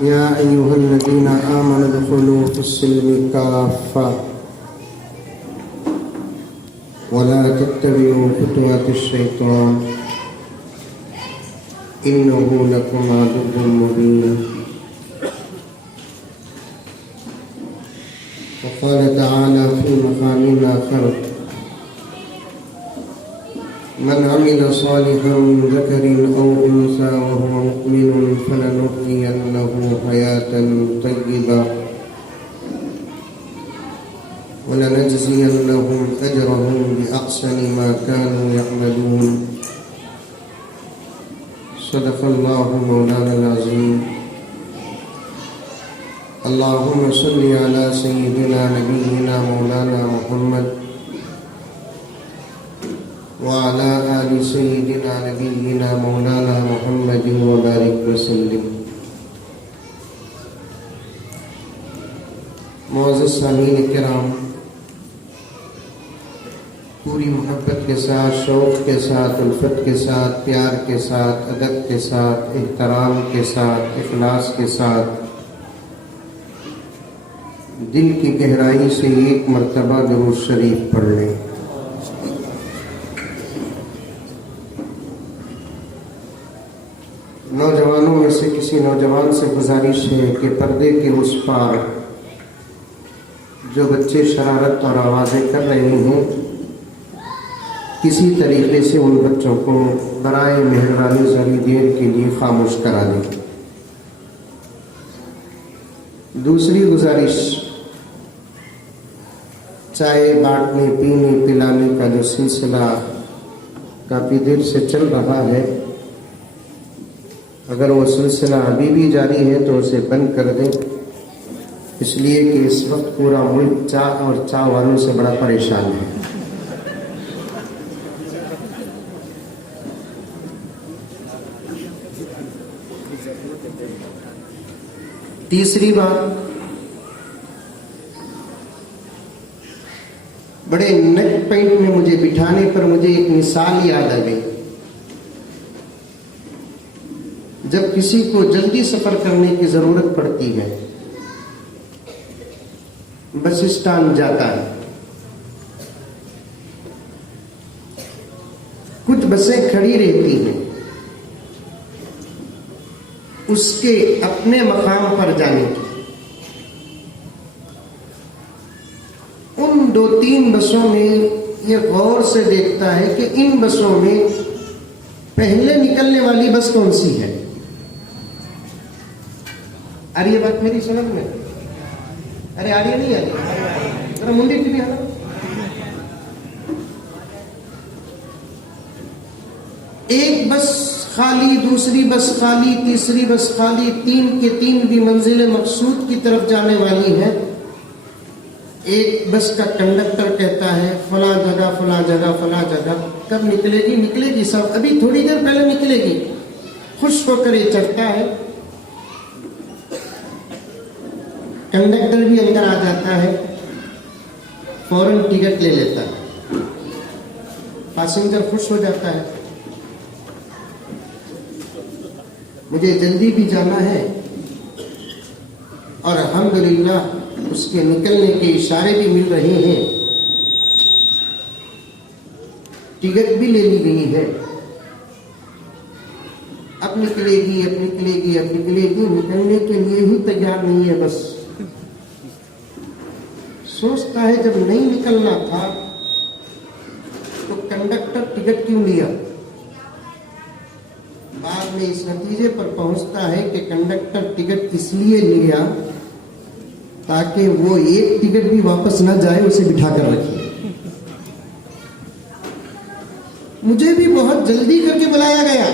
या अय्युहल्लज़ीना आमनु उदखुलू फिस्सिल्मि काफ़्फ़ा वला तत्तबिऊ खुतुवातिश्शैतान इन्नहु लकुम अदुव्वुम मुबीन। वक़ाल तआला फ़ी मक़ामिन आख़र मन अमिल सालिहन मिन ज़करिन औ उन्सा वहुव मुमिनुन फलनुहयियन्नहु हयातन तय्यिबा वलनजज़ियन्नहुम अजरहुम बिअहसनि मा कानू यअमलून। सदक़ल्लाहु मौलाना अज़ीम। अल्लाहुम्मा सल्लि अला सय्यिदिना नबिय्यिना मौलाना मुहम्मद व अला आलि सय्यिदिना नबिय्यिना मौलाना मुहम्मद व बारिक वसल्लिम। मुअज़्ज़ज़ सामीन किराम, पूरी मोहब्बत के साथ, शौक़ के साथ, उल्फत के साथ, प्यार के साथ, अदब के साथ, एहतराम के साथ, इखलास के साथ दिल की गहराई से एक मर्तबा दुरूद शरीफ पढ़ लें। नौजवानों में से किसी नौजवान से गुजारिश है कि पर्दे के उस पार जो बच्चे शरारत और आवाज़ें कर रहे हैं, किसी तरीके से उन बच्चों को बराए मेहरबानी ज़रा देर के लिए खामोश करा दें। दूसरी गुजारिश, चाय बांटने, पीने, पिलाने का जो सिलसिला काफ़ी देर से चल रहा है, अगर वो सिलसिला अभी भी जारी है तो उसे बंद कर दें, इसलिए कि इस वक्त पूरा मुल्क चाय और चाय वालों से बड़ा परेशान है। तीसरी बात, बड़े नेक पॉइंट में मुझे बिठाने पर मुझे एक मिसाल याद आ गई। जब किसी को जल्दी सफर करने की जरूरत पड़ती है, बस स्टैंड जाता है, कुछ बसें खड़ी रहती हैं, उसके अपने मकाम पर जाने की। उन 2-3 बसों में ये गौर से देखता है कि इन बसों में पहले निकलने वाली बस कौन सी है। आ रही है बात मेरी समझ में? अरे आ रही है, नहीं आ रही? जरा मुंडी भी आना। एक बस खाली, दूसरी बस खाली, तीसरी बस खाली, 3 के 3 भी मंजिल मकसूद की तरफ जाने वाली है। एक बस का कंडक्टर कहता है फला जगह, फला जगह, फला जगह। कब निकलेगी? निकलेगी सब, अभी थोड़ी देर पहले निकलेगी। खुश होकर ये चढ़ता है, कंडक्टर भी अंदर आ जाता है, फौरन टिकट ले लेता है, पैसेंजर खुश हो जाता है, मुझे जल्दी भी जाना है, और अल्हम्दुलिल्लाह उसके निकलने के इशारे भी मिल रहे हैं, टिकट भी ले ली गई है। अब निकलेगी, अब निकलेगी, अब निकलेगी, निकलने के लिए ही तैयार नहीं है। बस सोचता है जब नहीं निकलना था तो कंडक्टर टिकट क्यों लिया। बाद में इस नतीजे पर पहुंचता है कि कंडक्टर टिकट इसलिए लिया ताकि वो एक टिकट भी वापस ना जाए, उसे बिठा कर रखे। मुझे भी बहुत जल्दी करके बुलाया गया,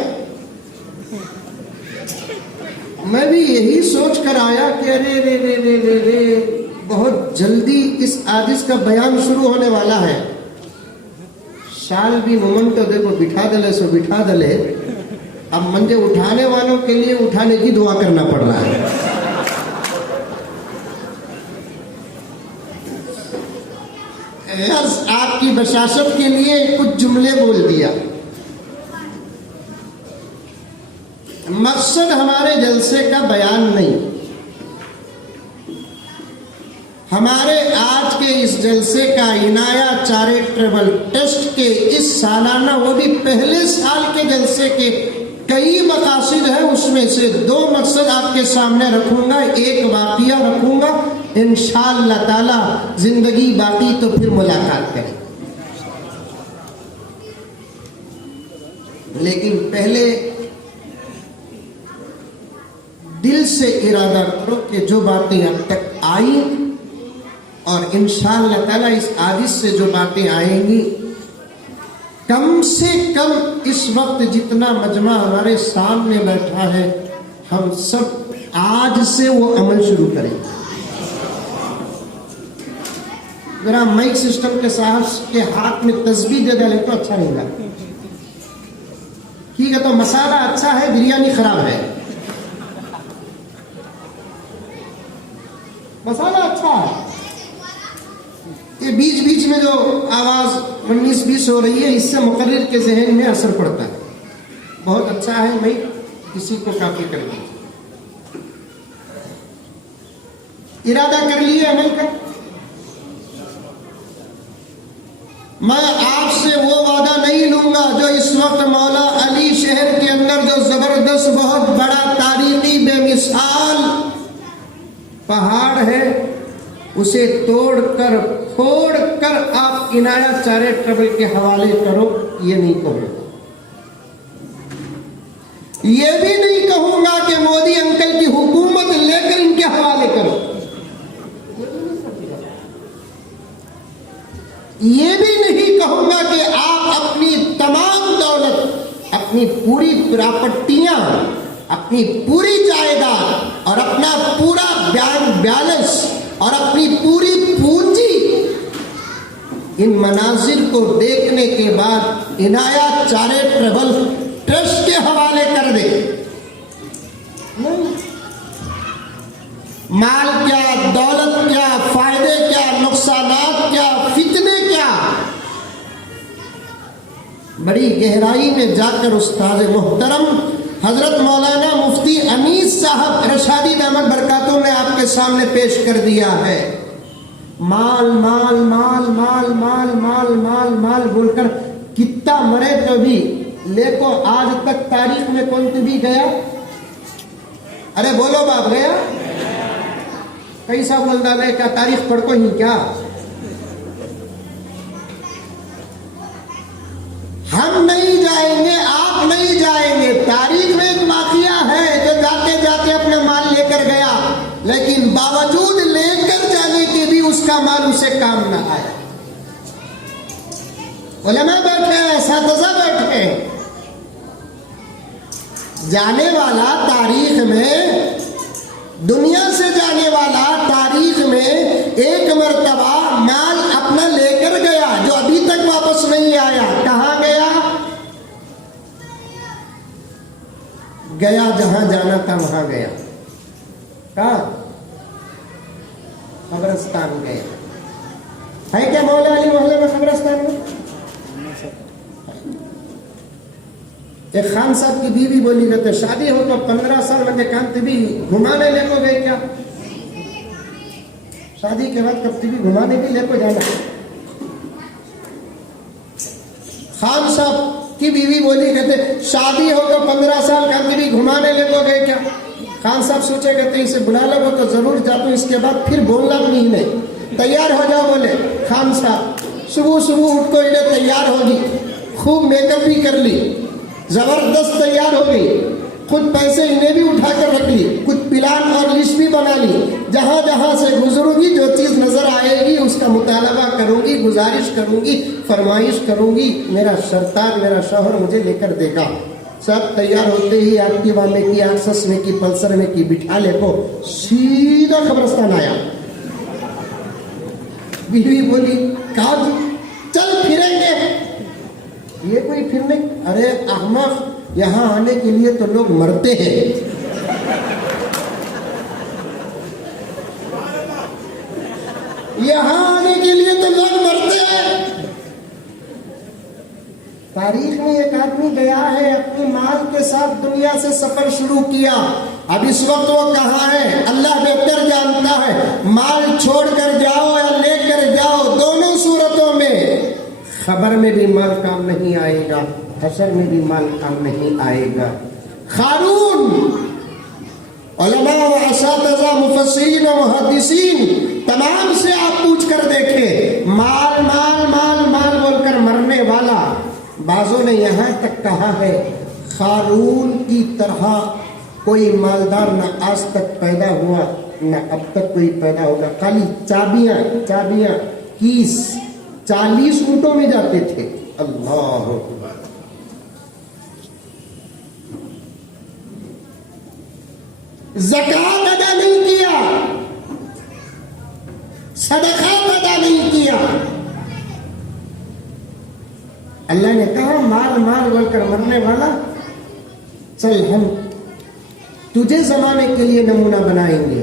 मैं भी यही सोच कर आया कि अरे रे रे रे रे रे, बहुत जल्दी इस आदिश का बयान शुरू होने वाला है। शाल भी मोमेंट तो देखो, बिठा दले सो बिठा दले। अब मंजे उठाने वालों के लिए उठाने की दुआ करना पड़ रहा है। आपकी बशाशत के लिए कुछ जुमले बोल दिया। मकसद हमारे जलसे का बयान नहीं, हमारे आज के इस जलसे का इनाया चैरिटेबल ट्रस्ट के इस सालाना, वो भी पहले साल के जलसे के कई मकासद है, उसमें से 2 मकसद आपके सामने रखूंगा, एक वाक़िया रखूंगा। इंशाअल्लाह ताला जिंदगी बाकी तो फिर मुलाकात करें। लेकिन पहले दिल से इरादा करो कि जो बातें अब तक आई और इंशाअल्लाह ताला इस आदिश से जो बातें आएंगी, कम से कम इस वक्त जितना मजमा हमारे सामने बैठा है, हम सब आज से वो अमल शुरू करेंगे। जरा माइक सिस्टम के साहब के हाथ में तस्बीह दे डाले तो अच्छा नहीं लगता। ठीक है, तो मसाला अच्छा है, बिरयानी खराब है। मसाला अच्छा है, ये बीच बीच में जो आवाज 19-20 हो रही है, इससे मुकर्रिर के जहन में असर पड़ता है। बहुत अच्छा है, मैं किसी को काफी कर दीजिए। इरादा कर लिए अमल का। मैं आपसे वो वादा नहीं लूंगा जो इस वक्त मौला अली शहर के अंदर जो जबरदस्त बहुत बड़ा तारीखी बेमिसाल पहाड़ है, उसे तोड़कर फोड़कर आप इनाया चैरिटेबल के हवाले करो, ये नहीं कहूंगा। ये भी नहीं कहूंगा कि मोदी अंकल की हुकूमत लेकर इनके हवाले करो। ये भी नहीं कहूंगा कि आप अपनी तमाम दौलत, अपनी पूरी प्रॉपर्टियां, अपनी पूरी जायदाद और अपना पूरा बैंक बैलेंस और अपनी पूरी पूंजी इन मनाजिर को देखने के बाद इनाया चैरिटेबल ट्रस्ट के हवाले कर दे। माल क्या, दौलत क्या, फायदे क्या, नुकसानात क्या, फितने क्या, बड़ी गहराई में जाकर उस्ताद मोहतरम हजरत मौलाना मुफ्ती अनीस साहब रशादी दामद बरकातों ने आपके सामने पेश कर दिया है। माल माल माल माल माल माल माल माल बोलकर कितना मरे तो भी लेको आज तक तारीख में कौन भी गया? अरे बोलो बाप, गया? कैसा बोल डाले, क्या तारीख पढ़ को ही क्या? हम नहीं जाएंगे, आप नहीं जाएंगे। तारीख में एक वाक़िया है जो जाते जाते अपना माल लेकर गया, लेकिन बावजूद लेकर जाने के भी उसका माल उसे काम न आया। उलमा बैठे हैं, साथी बैठे हैं। जाने वाला तारीख में, दुनिया से जाने वाला तारीख में एक मर्तबा माल अपना लेकर गया जो अभी तक वापस नहीं आया। कहां गया? गया जहां जाना था वहां गया। कहां? कब्रिस्तान गया। है क्या मौला अली मोहल्ले में कब्रिस्तान में? एक खान साहब की बीवी बोली कहते शादी हो तो 15 साल मुझे कांति भी घुमाने लेको गए क्या? शादी के बाद कब भी घुमाने भी लेको जाना। खान साहब की बीवी बोली कहते शादी हो तो 15 साल कांति भी घुमाने लेको गए क्या? खान साहब सोचे कहते इसे बुला लो तो जरूर जाता हूं, इसके बाद फिर बोलना भी नहीं। तैयार हो जाओ बोले खान साहब। सुबह सुबह उठ को इन्हें तैयार होगी, खूब मेकअप भी कर ली, जबरदस्त तैयार हो गई, खुद पैसे इन्हें भी उठाकर रख ली, कुछ प्लान और लिस्ट भी बना ली। जहां जहां से गुजरूंगी जो चीज नजर आएगी उसका मुतालबा करूंगी, गुजारिश करूंगी, फरमाइश करूंगी, मेरा सरतार मेरा शौहर मुझे लेकर देगा। सब तैयार होते ही एक्टिवा में की, एक्सेस में की, पल्सर में की, बिठा ले को सीधा कब्रिस्तान आया। बीवी बोली कहा चल फिरेंगे। ये कोई फिरने? अरे अहमक, यहां आने के लिए तो लोग मरते हैं। यहां आने के लिए तो लोग मरते हैं। तारीख में एक आदमी गया है, अपने माल के साथ दुनिया से सफर शुरू किया, अब इस वक्त वो कहाँ है अल्लाह बेहतर जानता है। माल छोड़कर जाओ या लेकर जाओ, दोनों सूरतों में खबर में भी माल काम नहीं आएगा, हशर में भी माल काम नहीं आएगा। क़ारून उलमा व असातिज़ा मुफस्सिरीन व मुहद्दिसीन तमाम से आप पूछ कर देखें, माल माल माल माल बोलकर मरने वाला, बाजों ने यहाँ तक कहा है क़ारून की तरह कोई मालदार न आज तक पैदा हुआ न अब तक कोई पैदा होगा। खाली चाबियां कीस 40 ऊंटों में जाते थे। अल्लाह अकबर। ज़कात अदा नहीं किया, सदक़ात अदा नहीं किया। अल्लाह ने कहा माल माल बोलकर मरने वाला, चल हम तुझे जमाने के लिए नमूना बनाएंगे।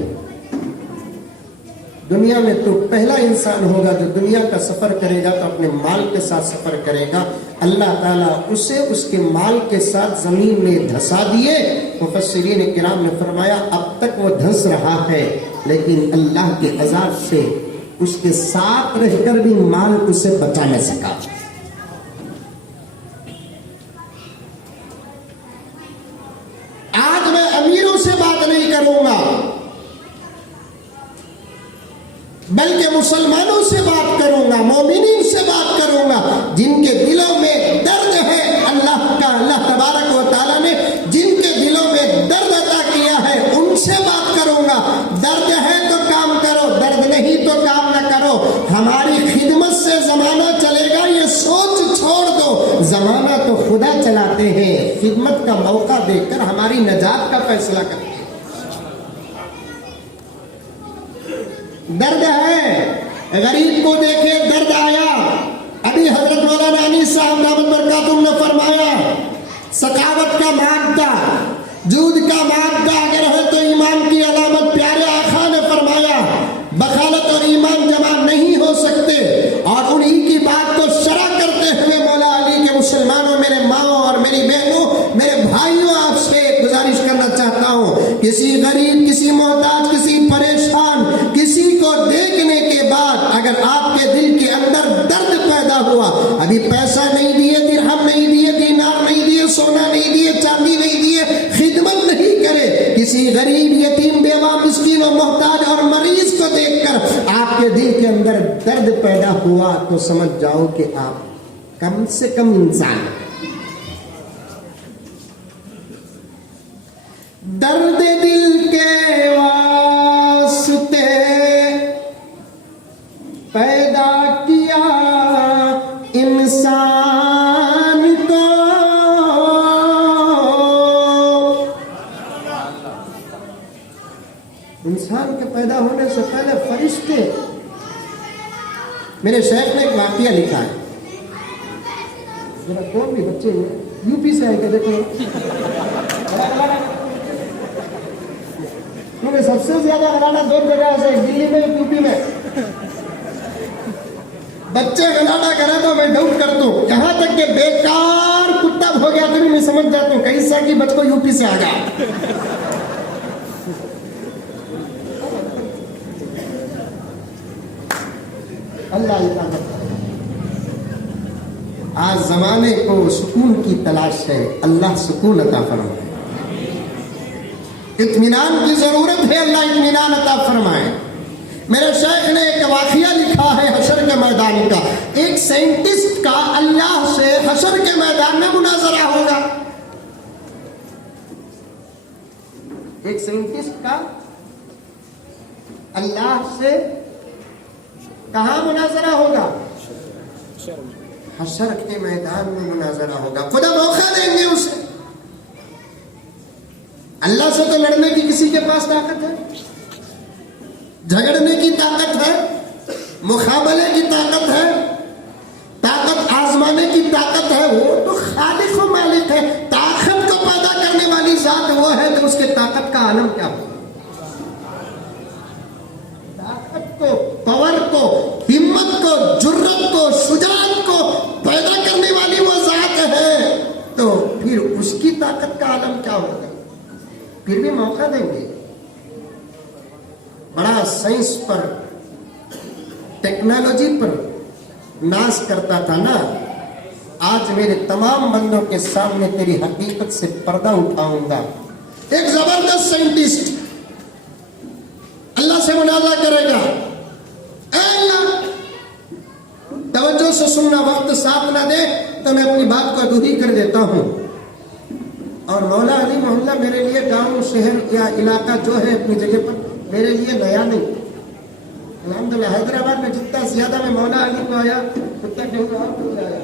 दुनिया में तो पहला इंसान होगा जो दुनिया का सफर करेगा तो अपने माल के साथ सफर करेगा। अल्लाह ताला उसे उसके माल के साथ जमीन में धंसा दिए। मुफस्सिरीन किराम ने फरमाया अब तक वो धंस रहा है, लेकिन अल्लाह के अज़ाब से उसके साथ रहकर भी माल उसे बचा न सका। आज मैं अमीरों से बात नहीं करूंगा, बल्कि मुसलमानों से बात करूंगा, मोमिनीन से बात करूंगा, जिनके दिलों में दर्द है अल्लाह का, अल्लाह तबारक व तआला ने जिनके दिलों में दर्द अता किया है उनसे बात करूंगा। दर्द है तो काम करो, दर्द नहीं तो काम न करो। हमारी खिदमत से जमाना चलेगा ये सोच छोड़ दो, जमाना तो खुदा चलाते हैं। खिदमत का मौका देकर हमारी नजात का फैसला करते हैं। दर्द है, गरीब को देखे दर्द आया। अभी हजरत मौलाना अनीस साहब दामत बरकातुहू ने फरमाया सखावत का मादा, जूद का मादा अगर है तो ईमान की अलामत। प्यारे आका ने फरमाया बखालत और ईमान जमा नहीं हो सकते। और उन्हीं की बात को शरा करते हुए मौला अली के मुसलमानों, मेरे माओ और मेरी बहनों, मेरे भाइयों, आपसे गुजारिश करना चाहता हूँ, किसी गरीब, किसी मोहताज, किसी परेशान, किसी को देखने के बाद अगर आपके दिल के अंदर दर्द पैदा हुआ, अभी पैसा नहीं दिए, दिरहम नहीं दिए, दीनार नहीं दिए, सोना नहीं दिए, चांदी नहीं दिए, खिदमत नहीं करे, किसी गरीब, यतीम, बेवा, मिस्कीन और मोहताज और मरीज को देखकर आपके दिल के अंदर दर्द पैदा हुआ, तो समझ जाओ कि आप कम से कम इंसान। दर्द दिल के वास्ते पैदा किया इंसान को, इंसान के पैदा होने से पहले फरिश्ते। मेरे शेख ने एक वाकया लिखा है, जरा कौन भी बच्चे यूपी से आएगा देखो, उन्होंने सबसे ज्यादा गलाना 2 जगह से, दिल्ली में, यूपी में। बच्चे गलाना करे तो मैं डाउट करता हूँ, यहाँ तक कि बेकार कुत्ता हो गया तो मैं समझ जाता हूँ कैसा कि बच्चों यूपी से आ गया। अल्लाह आज जमाने को सुकून की तलाश है, अल्लाह सुकून अता फरमाए। इत्मीनान की जरूरत है, अल्लाह इत्मीनान अता फरमाए। मेरे शेख ने एक वाकया लिखा है हशर के मैदान का। एक साइंटिस्ट का अल्लाह से हशर के मैदान में मुनाजरा होगा। एक साइंटिस्ट का अल्लाह से कहां मुनाजरा होगा? हशर के मैदान में मुनाजरा होगा। खुदा मौका देंगे उसे। अल्लाह से तो लड़ने की किसी के पास ताकत है, झगड़ने की ताकत है, मुकाबले की ताकत है, ताकत आजमाने की ताकत है। वो तो खालिक व मालिक है। ताकत को पैदा करने वाली जात वो है, तो उसके ताकत का आलम क्या हो? ताकत को, पावर को, हिम्मत को, जुर्रत को, शुजाअत को पैदा करने वाली वो जात है, तो फिर उसकी ताकत का आलम क्या होगा? फिर भी मौका देंगे। बड़ा साइंस पर, टेक्नोलॉजी पर नाज करता था ना, आज मेरे तमाम बंदों के सामने तेरी हकीकत से पर्दा उठाऊंगा। एक जबरदस्त साइंटिस्ट अल्लाह से मुनाजा करेगा, ऐ अल्लाह तवज्जो से सुनना, वक्त साथ ना दे तो मैं अपनी बात को अधूरी कर देता हूं। और मौला अली मोहल्ला मेरे लिए गांव, शहर या इलाका जो है अपनी जगह पर मेरे लिए नया नहीं। अल्हम्दुलिल्लाह हैदराबाद में जितना ज्यादा मैं मौला अली को आया उतना डाउट और आया।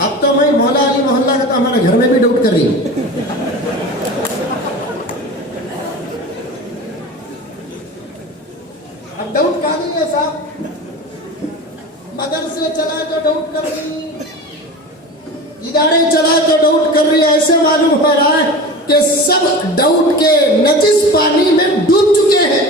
अब तो मैं मौला अली मोहल्ला का तो हमारे घर में भी डाउट कर रही हूँ। अब डाउट कहा नहीं है साहब, मदरसे चलाए तो डाउट कर रही, इदारे चलाए तो डाउट कर रही है। ऐसे मालूम हो रहा है कि सब डाउट के नजिस पानी में डूब चुके हैं।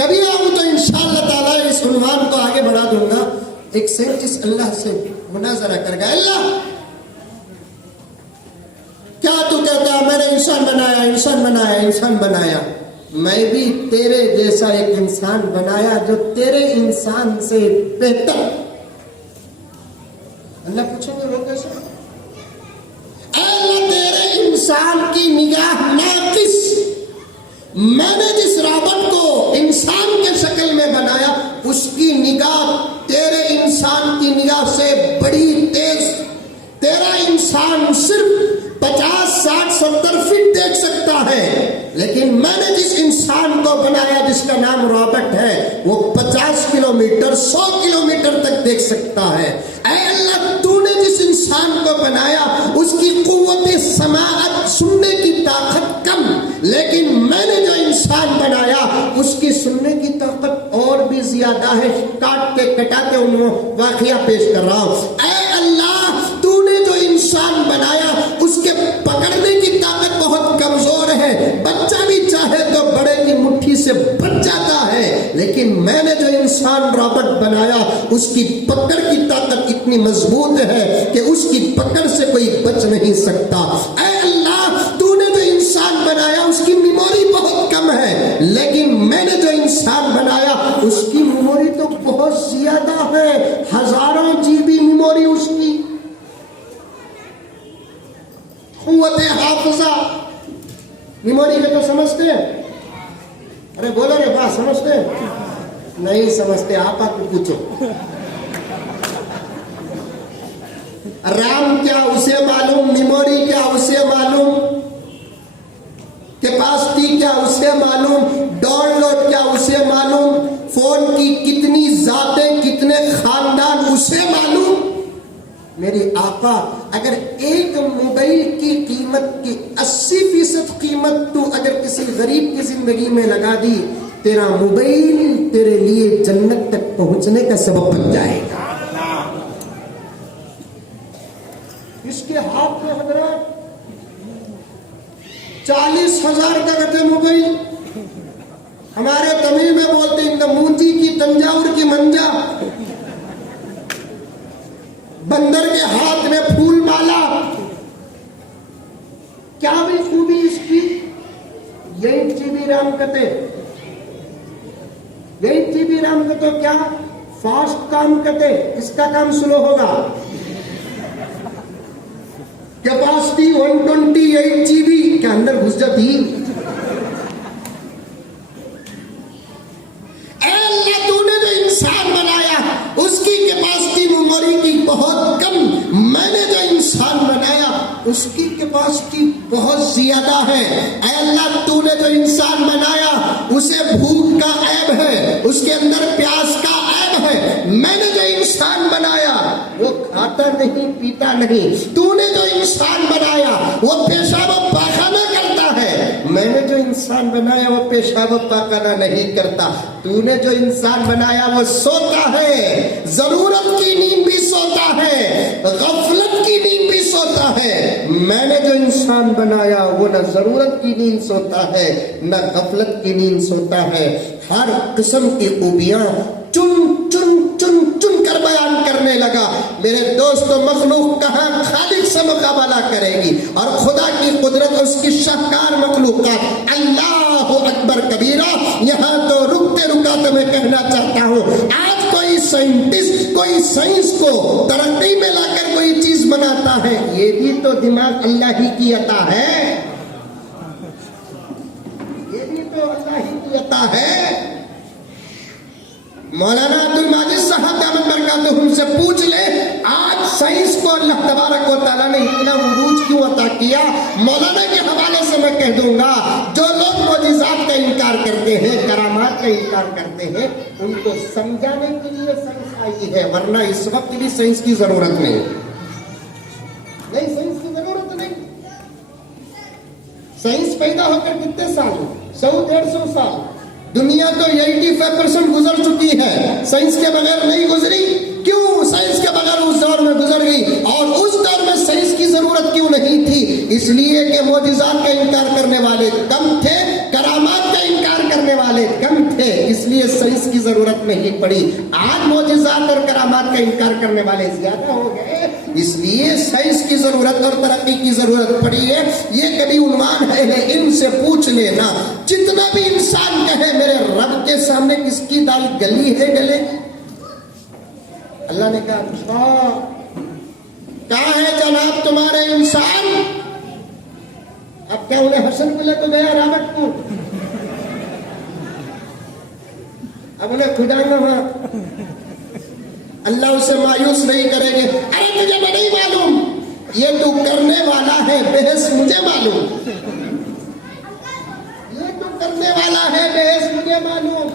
कभी आऊं तो इंशाअल्लाह ताला इस उन्वान को आगे बढ़ा दूंगा। एक साइंटिस्ट अल्लाह से मुनाजरा करेगा, अल्लाह क्या तू कहता है मैंने इंसान बनाया, इंसान बनाया, इंसान बनाया। मैं भी तेरे जैसा एक इंसान बनाया जो तेरे इंसान से बेहतर। अल्लाह पूछेंगे वो कैसे? अल्लाह तेरे इंसान की निगाह नाकिस, मैंने जिस रॉबर्ट को इंसान के शक्ल में बनाया उसकी निगाह तेरे इंसान की निगाह से बड़ी तेज। तेरा इंसान सिर्फ 50, 60, 70 फीट देख सकता है, लेकिन मैंने जिस इंसान को बनाया जिसका नाम रॉबर्ट है वो 50 किलोमीटर, 100 किलोमीटर तक देख सकता है। ऐ अल्लाह तूने जिस इंसान को बनाया उसकी कुव्वत समाअत, सुनने की ताकत कम, लेकिन मैंने जो इंसान बनाया उसकी सुनने की ताकत और भी ज्यादा है। काट के कटाते वाकया पेश कर रहा हूं। ऐ अल्लाह तूने जो इंसान बनाया उसके पकड़ने की ताकत बहुत कमजोर है, बच्चा भी चाहे तो बड़े की मुट्ठी से बच जाता है, लेकिन मैंने जो इंसान रॉबर्ट बनाया उसकी पकड़ की ताकत इतनी मजबूत है कि उसकी पकड़ से कोई बच नहीं सकता। ऐ अल्लाह तूने जो इंसान बनाया उसकी मेमोरी बहुत कम है, लेकिन मैंने जो इंसान बनाया उसकी मेमोरी तो बहुत ज्यादा है, हजारों जीबी मेमोरी उसकी। कुव्वत हाफिजा, मेमोरी के तो समझते हैं? अरे बोलो रे बात, समझते हैं? नहीं समझते, आप पूछो। राम क्या उसे मालूम, मेमोरी क्या उसे मालूम, कैपेसिटी क्या उसे मालूम, डाउनलोड क्या उसे मालूम, फोन की कितनी जातें, कितने खानदान उसे मालूम। मेरे आका अगर एक मोबाइल की कीमत की 80% कीमत तू अगर किसी गरीब की जिंदगी में लगा दी, तेरा मोबाइल तेरे लिए जन्नत तक पहुंचने का सबब बन जाएगा। इसके हाथ में हजरत 40,000 का कहते मोबाइल, हमारे तमिल में बोलते हैं मूंजी की तंजावुर की मंजा, बंदर के हाथ में फूल माला। क्या भी खूबी इसकी, 8 GB राम कते, 8 GB राम कते क्या फास्ट काम करते, इसका काम स्लो होगा। कैपेसिटी 128 GB के अंदर घुस जाती। अल्लाह तूने जो इंसान बनाया उसकी कैपेसिटी मेमोरी की बहुत कम, मैंने जो इंसान बनाया उसकी कैपेसिटी बहुत ज्यादा है। अल्लाह तूने जो इंसान बनाया उसे भूख का ऐब है, उसके अंदर प्यास का ऐब है। मैंने जो इंसान बनाया वो खाता नहीं पीता नहीं, तूने जो इंसान बनाया वो पेशाब पाखाना करता है। मैंने जो इंसान बनाया वो पेशाब पाखाना नहीं करता। तूने जो इंसान बनाया वो सोता है, जरूरत की नींद भी सोता है, गफलत की नींद भी सोता है। मैंने जो इंसान बनाया वो न जरूरत की नींद सोता है न गफलत की नींद सोता है। हर किस्म की खूबियां चुन चुन चुन चुन मेरे दोस्तों, मखलूक कहाँ खालिक से मुकाबला करेगी और खुदा की कुदरत, उसकी शाहकार मखलूकात। अल्लाह अकबर कबीरा। यहाँ तो रुकते रुकाते मैं कहना चाहता हूँ, आज कोई साइंटिस्ट कोई साइंस को तरक्की में लाकर कोई चीज बनाता है, ये भी तो दिमाग अल्लाह ही की अता है, ये भी तो अल्लाह ही की अता है। मौलाना अब्दुल माजिद साहब दामद बरकातुहू से पूछ ले, आज साइंस को अल्लाह तबारक व तआला ने इतना उरूज क्यों अता किया? मौलाना के हवाले से मैं कह दूंगा, जो लोग मौजिज़ात का इनकार करते हैं, करामात का इनकार करते हैं, उनको समझाने के लिए साइंस आई है, वरना इस वक्त भी साइंस की जरूरत नहीं, साइंस की जरूरत नहीं। साइंस पैदा होकर कितने साल? 100-150 साल। दुनिया तो 85% गुजर चुकी है, साइंस के बगैर नहीं गुजरी। क्यों साइंस के बगैर उस दौर में गुजर गई? और उस दौर में साइंस की जरूरत क्यों नहीं थी? इसलिए कि मौजिज़ात का इनकार करने वाले कम थे, करामात का इनकार करने वाले कम थे, इसलिए साइंस की जरूरत नहीं पड़ी। आज मौजिज़ात और करामात का इनकार करने वाले ज्यादा हो गए, इसलिए साइंस की जरूरत और तरक्की की जरूरत पड़ी है। ये कभी उन्वान है, इनसे पूछ लेना, जितना भी इंसान कहे मेरे रब के सामने किसकी दाल गली है गले? अल्लाह ने कहा, कहाँ है जनाब तुम्हारे इंसान? अब क्या उन्हें हसन बोले तो गया रावतपुर, अब उन्हें खुदाएंगे वहां। अल्लाह उसे मायूस नहीं करेंगे। अरे तुझे नहीं मालूम, ये तू करने वाला है बहस मुझे मालूम, ये तू करने वाला है बहस मुझे मालूम।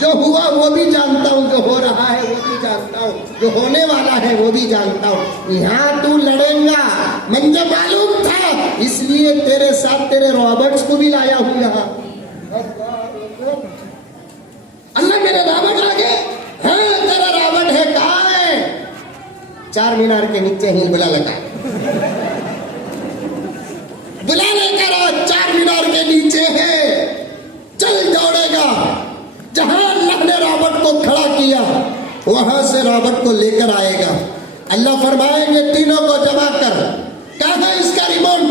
जो हुआ वो भी जानता हूँ, जो हो रहा है वो भी जानता हूँ, जो होने वाला है वो भी जानता हूँ। यहाँ तू लड़ेगा मुझे मालूम था, इसलिए तेरे साथ तेरे रॉबर्ट्स को भी लाया हूँ यहाँ। अल्लाह मेरे रॉबर्ट आ गए। हाँ तेरा रॉबर्ट है, कहाँ है? चार मीनार के नीचे ही बुला लगा, बुला लेकर आज चार मीनार के नीचे है, चल दौड़ेगा। जहां अल्लाह ने रॉबर्ट को खड़ा किया वहां से रॉबर्ट को लेकर आएगा। अल्लाह फरमाएंगे तीनों को जमा कर, कहा है इसका रिमोट?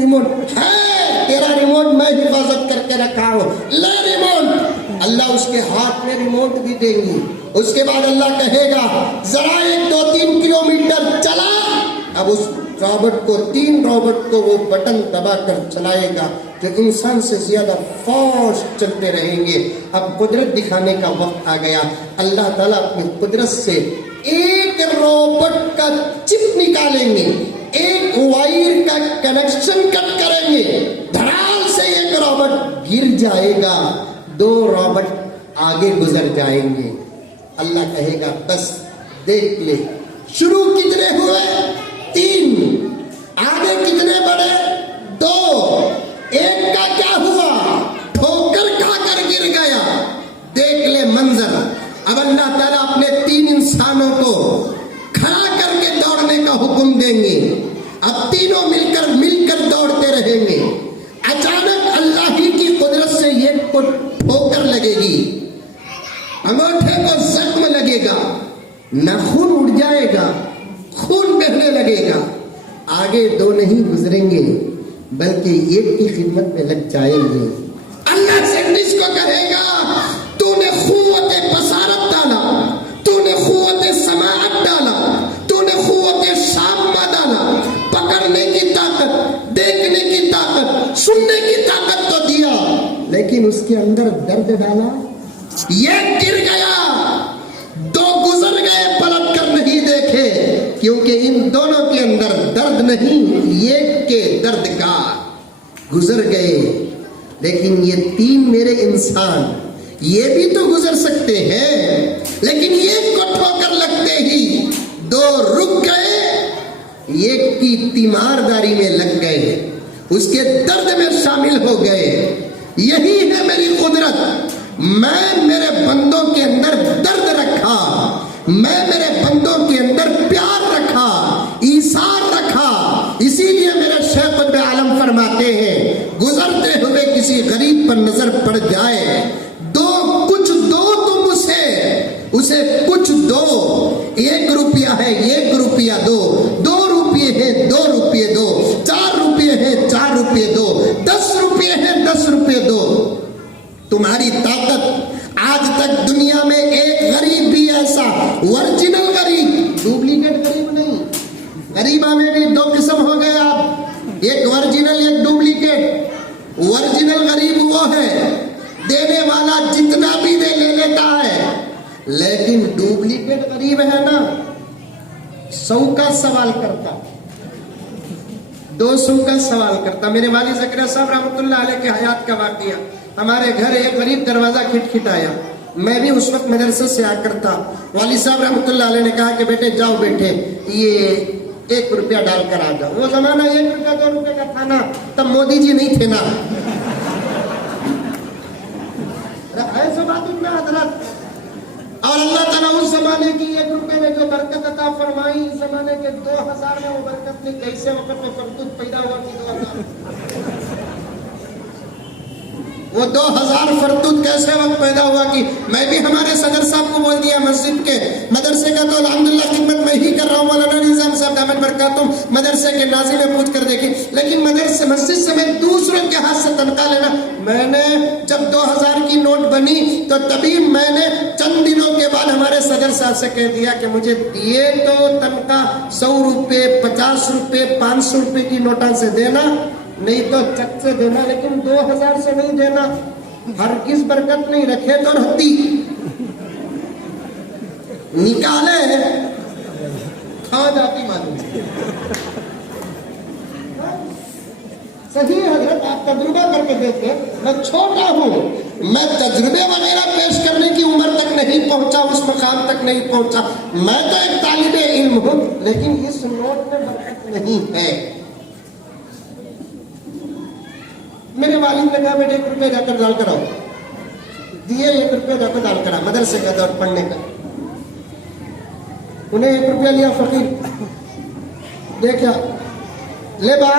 रिमोट है, तेरा रिमोट मैं हिफाजत करके रखा हूं, ले रिमोट। अल्लाह उसके हाथ में रिमोट भी देंगी। उसके बाद अल्लाह कहेगा जरा 1-2-3 किलोमीटर चला। अब उस रॉबर्ट को, 3 रॉबर्ट को वो बटन दबाकर चलाएगा जो इंसान से ज्यादा फास्ट चलते रहेंगे। अब कुदरत दिखाने का वक्त आ गया। अल्लाह ताला अपनी कुदरत से एक रॉबर्ट का चिप निकालेंगे, एक वायर का कनेक्शन कट करेंगे, धड़ाल से एक रॉबर्ट गिर जाएगा, 2 रॉबर्ट आगे गुजर जाएंगे। अल्लाह कहेगा बस देख ले, शुरू कितने हुए? 3, आगे कितने बढ़े? 2, एक का क्या हुआ? ठोकर खाकर गिर गया। देख ले मंजर। अब अल्लाह ताला अपने 3 इंसानों को खड़ा करके दौड़ने का हुक्म देंगे। अब तीनों मिलकर दौड़ते रहेंगे। अचानक अल्लाह ही की कुदरत से एक को ठोकर लगेगी, अंगूठे को जख्म लगेगा, नाखून उड़ जाएगा, खून बहने लगेगा। आगे 2 नहीं गुजरेंगे बल्कि एक की खिदमत में लग जाएंगे। अल्लाह साइंटिस्ट को कहेगा तूने क़ुव्वत बसारत डाला, तूने क़ुव्वत समाअत डाला, तूने क़ुव्वत शाम्मा डाला, पकड़ने की ताकत, देखने की ताकत, सुनने की ताकत तो दिया, लेकिन उसके अंदर दर्द डाला। ये गिर गया, 2 गुजर गए, पलट कर नहीं देखे, क्योंकि इन दोनों के अंदर दर्द नहीं, एक के दर्द का गुजर गए। लेकिन ये 3 मेरे इंसान, ये भी तो गुजर सकते हैं, लेकिन एक को ठोकर लगते ही 2 रुक गए, एक की तीमारदारी में लग गए, उसके दर्द में शामिल हो गए। यही है मेरी कुदरत। मैं मेरे बंदों के अंदर दर्द रखा, मैं मेरे बंदों के अंदर प्यार रखा, ईसार रखा। इसीलिए मेरे शेख खुद आलम फरमाते हैं, गुजरते हुए किसी गरीब पर नजर पड़ जाए, कुछ दो तुम उसे कुछ दो, 1 रुपया है 1 रुपया दो, 2 रुपये है 2 रुपये दो, 4 रुपये है 4 रुपये दो, 10 रुपये है 10 रुपये दो। तुम्हारी ताकत आज तक दुनिया में एक गरीब भी ऐसा ओरिजिनल गरीब, डुप्लीकेट गरीब नहीं, गरीबा में भी 2 किस्म हो गए आप, एक ओरिजिनल एक डुप्लीकेट। ओरिजिनल गरीब वो है देने वाला जितना भी दे ले लेता है, लेकिन डुप्लीकेट गरीब है ना 100 का सवाल करता, 200 का सवाल करता। मेरे वाली ज़करिया साहब रहमतुल्लाह अलैह के हयात का वाक़िया, हमारे घर एक गरीब दरवाजा खिटखिटाया, मैं भी उस वक्त मदरसे से आकर था। वाली साहब रहमतुल्लाह अलैह ने कहा कि बेटे जाओ बेटे ये 1 रुपया डालकर आ जाओ। वो जमाना 1 रुपया 2 रुपये का था ना, तब मोदी जी नहीं थे ना, ऐसा बात में हजरत। और अल्लाह ताला उस जमाने की 1 रुपये में जो बरकत अता फरमाई, इस जमाने के 2000 में वो बरकत नहीं। कैसे वक्त में फरतूत पैदा हुआ कि 2000 वो 2000 फरतूत कैसे वक्त पैदा हुआ कि मैं भी हमारे सदर साहब को बोल दिया मस्जिद के मदरसे का, तो अल्हम्दुलिल्लाह खिदमत मैं ही कर रहा हूँ, मौलाना निजाम साहब दामद बरकातुम मदरसे के नाज़िम में पूछ कर देखी। लेकिन मदरसे मस्जिद से मैं दूसरों के हाथ से तनख्वाह लेना, मैंने जब 2000 की नोट बनी तो तभी मैंने चंद दिनों के बाद हमारे सदर साहब से कह दिया कि मुझे दिए तो तनख्वाह 100 रुपये 50 रुपये 500 रुपये की नोटा से देना, नहीं तो चक से देना, लेकिन 2000 से नहीं देना। हरगिज़ बरकत नहीं, रखे तो रहती, निकाले खा जाती मालूम। सही हजरत, आप तजुर्बा करके देखे। मैं छोटा हूँ, मैं तजुर्बे वगैरह पेश करने की उम्र तक नहीं पहुंचा, उस मकाम तक नहीं पहुंचा। मैं तो एक तालिबे इल्म हूँ, लेकिन इस नोट में बरकत नहीं है। मेरे वालिद ने कहा बेटे 1 रुपया जाकर डाल कर आओ, दिए 1 रुपया जाकर डाल कर आ, मदरसे का दौर पढ़ने का। उन्हें 1 रुपया लिया फकीर, देखा ले बा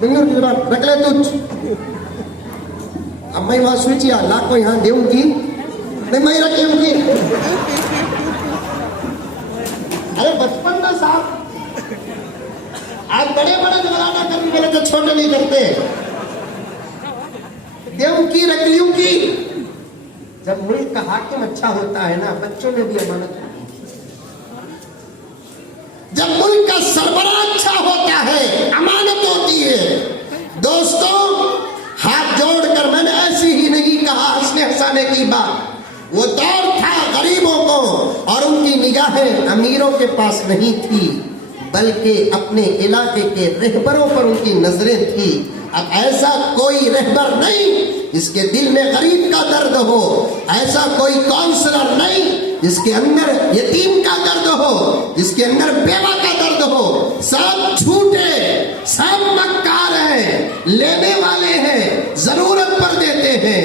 बिंगुर की जबान रख ले तुझ। अब मैं वहां सोचिया लाख को यहाँ देऊंगी नहीं, मैं रखूंगी। अरे बचपन में साहब, आज बड़े बड़े जमाना करने वाले तो छोटे नहीं करते। देव की रकलियों की, जब मुल्क का हाकिम अच्छा होता है ना, बच्चों में भी अमानत होती है। जब मुल्क का सरबराह अच्छा होता है, अमानत होती है। दोस्तों हाथ जोड़कर मैंने ऐसी ही नहीं कहा हंसने हंसाने की बात, वो दौर था गरीबों को, और उनकी निगाहें अमीरों के पास नहीं थी, बल्कि अपने इलाके के रहबरों पर उनकी नजरें थी। अब ऐसा कोई रहबर नहीं जिसके दिल में गरीब का दर्द हो, ऐसा कोई काउंसलर नहीं जिसके अंदर यतीम का दर्द हो, जिसके अंदर बेवा का दर्द हो। सब झूठे, सब मक्कार हैं, लेने वाले हैं, जरूरत पर देते हैं,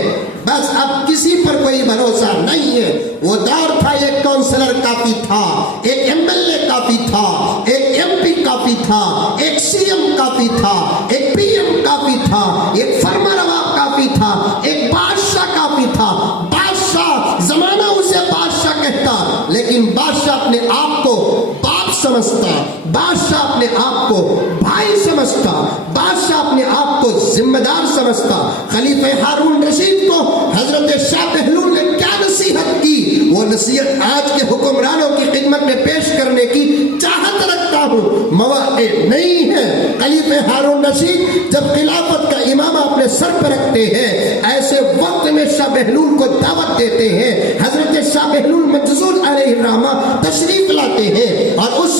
बस अब किसी पर कोई भरोसा नहीं है। वो दौर था, एक काउंसलर काफी था, एक एमएलए काफी था, एक एमपी काफी था, एक सीएम काफी था, एक पीएम काफी था, एक फरमानरवा काफी था, एक बादशाह काफी था। बादशाह, जमाना उसे बादशाह कहता, लेकिन बादशाह अपने आप को बाप समझता, बादशाह अपने आप को भाई समझता, बादशाह अपने आप को जिम्मेदार समझता। खलीफे हारून रशीद को हजरत शाह बहलूल ने क्या नसीहत की, वो नसीहत आज के हुक्मरानों की खिदमत में पेश करने की चाहत रखता हूँ, मौके नहीं है। खलीफे हारून रशीद जब खिलाफत का इमामा अपने सर पर रखते हैं, ऐसे वक्त में शाह बहलूल को दावत देते हैं। हजरत शाह बहलूल मजजूल अलैहिर्रहमा तशरीफ लाते हैं, और उस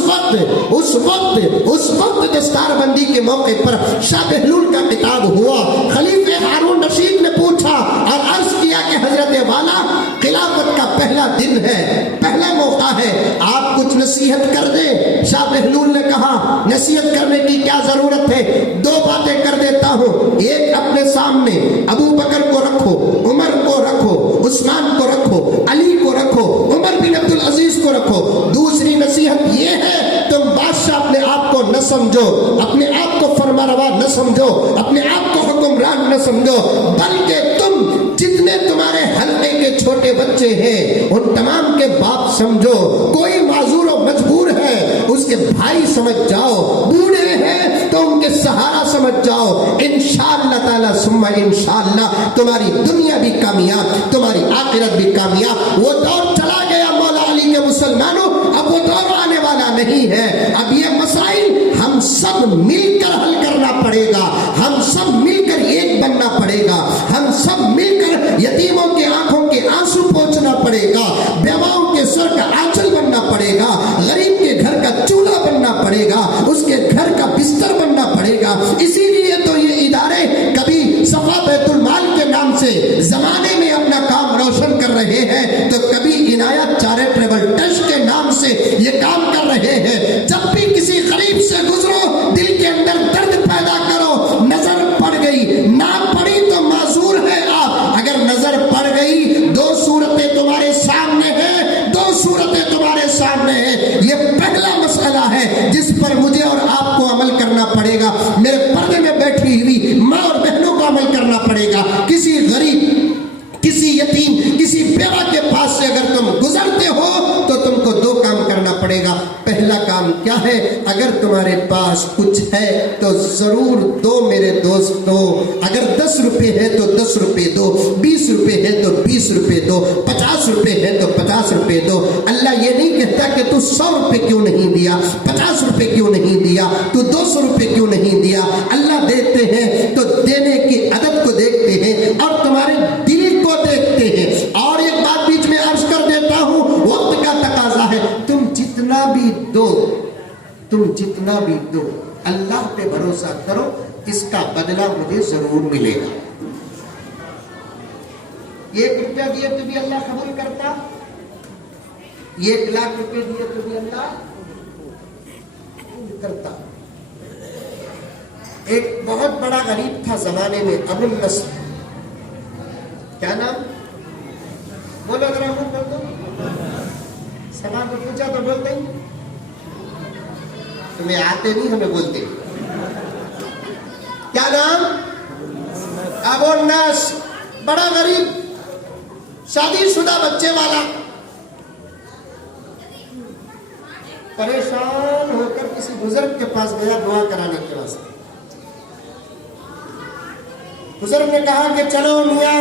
वक्त दस्तारबंदी के मौके पर शाह बहलूल का किताब हुआ। खलीफे हारून रशीद ने पूछा और अर्ज किया कि हजरत वाला, खिलाफत का पहला दिन है, पहला मौका है, आप कुछ नसीहत कर दें। शाह बहलूल ने कहा नसीहत करने की क्या जरूरत है, 2 बातें कर देता हूँ। एक, अपने सामने अबू बकर को रखो, उमर को रखो, उस्मान को रखो, अली को रखो, उमर बिन अब्दुल अजीज को रखो। दूसरी नसीहत ये है, तुम बादशाह अपने आप को न समझो, अपने आप को फरमारवा न समझो, अपने आप को हुक्मरान न समझो, बल्कि तुम जितने तुम्हारे हल्के के छोटे बच्चे हैं उन तमाम के बाप समझो। कोई माजूर और मजबूर है, उनके भाई समझ जाओ, बूढ़े हैं तो उनके सहारा समझ जाओ। इंशाअल्लाह ताला सुम्मा इंशाअल्लाह तुम्हारी दुनिया भी कामयाब, तुम्हारी आखिरत भी कामयाब। वो दौर चला गया मौला अली के मुसलमानों, अब वो दौर आने वाला नहीं है। अब ये मसाइल हम सब मिलकर हल करना पड़ेगा, हम सब मिलकर एक बनना पड़ेगा, हम सब मिलकर यतीमों के आंखों के आंसू पोंछना पड़ेगा, बेवाओं के सर का आंचल बनना पड़ेगा, गरीब के घर का चूल्हा बनना पड़ेगा, उसके घर का बिस्तर बनना पड़ेगा। इसीलिए तो ये इदारे कभी सफा बैतुल माल के नाम से जमाने में अपना काम रोशन कर रहे हैं, तो कभी इनायत चैरिटेबल ट्रस्ट के नाम से ये काम कर रहे हैं। जब भी किसी गरीब से गुजरो, दिल के अंदर दर्द पैदा करो। नजर पड़ गई, ना पड़ी तो माजूर है आप। अगर नजर पड़ गई, दो सूरतें तुम्हारे सामने हैं, दो सूरतें तुम्हारे सामने हैं। ये पहला मसला है जिस पर मुझे और आपको अमल करना पड़ेगा। मेरे पर्दे में बैठी हुई माँ और बहनों को अमल करना पड़ेगा। किसी गरीब, किसी यतीम, किसी बेवा के पास से अगर तुम गुजरते हो तो तुमको दो काम करना पड़ेगा। पहला काम क्या है? अगर तुम्हारे पास कुछ है तो जरूर दो मेरे दोस्तों। अगर 10 रुपए है तो 10 रुपए दो, 20 रुपए है तो 20 रुपए दो, 50 रुपए है तो 50 रुपए दो। अल्लाह ये नहीं कहता कि तू 100 रुपए क्यों नहीं दिया, 50 रुपए क्यों नहीं दिया, तू 200 रुपए क्यों नहीं दिया। अल्लाह देते हैं तो देने की आदत को देखते हैं और तुम्हारे दिल को देखते हैं। और एक बात बीच में अर्ज कर देता हूं, वक्त का तकाजा है, तुम जितना भी दो, तुम जितना भी दो, अल्लाह पे भरोसा करो, इसका बदला मुझे जरूर मिलेगा। 1 रुपया दिए तो भी अल्लाह कबूल करता, 1 लाख रुपए दिए तो भी अल्लाह कबूल करता। एक बहुत बड़ा गरीब था जमाने में, अबुल नस्र, क्या नाम? बोलो जरा, बोल दो। सवाल को पूछा तो बोल दें। तुम्हें आते नहीं, हमें बोलते। क्या नाम? अबुल नस्र, बड़ा गरीब, शादीशुदा बच्चे वाला, परेशान होकर किसी बुजुर्ग के पास गया दुआ कराने के वास्ते। बुजुर्ग ने कहा कि चलो मियां,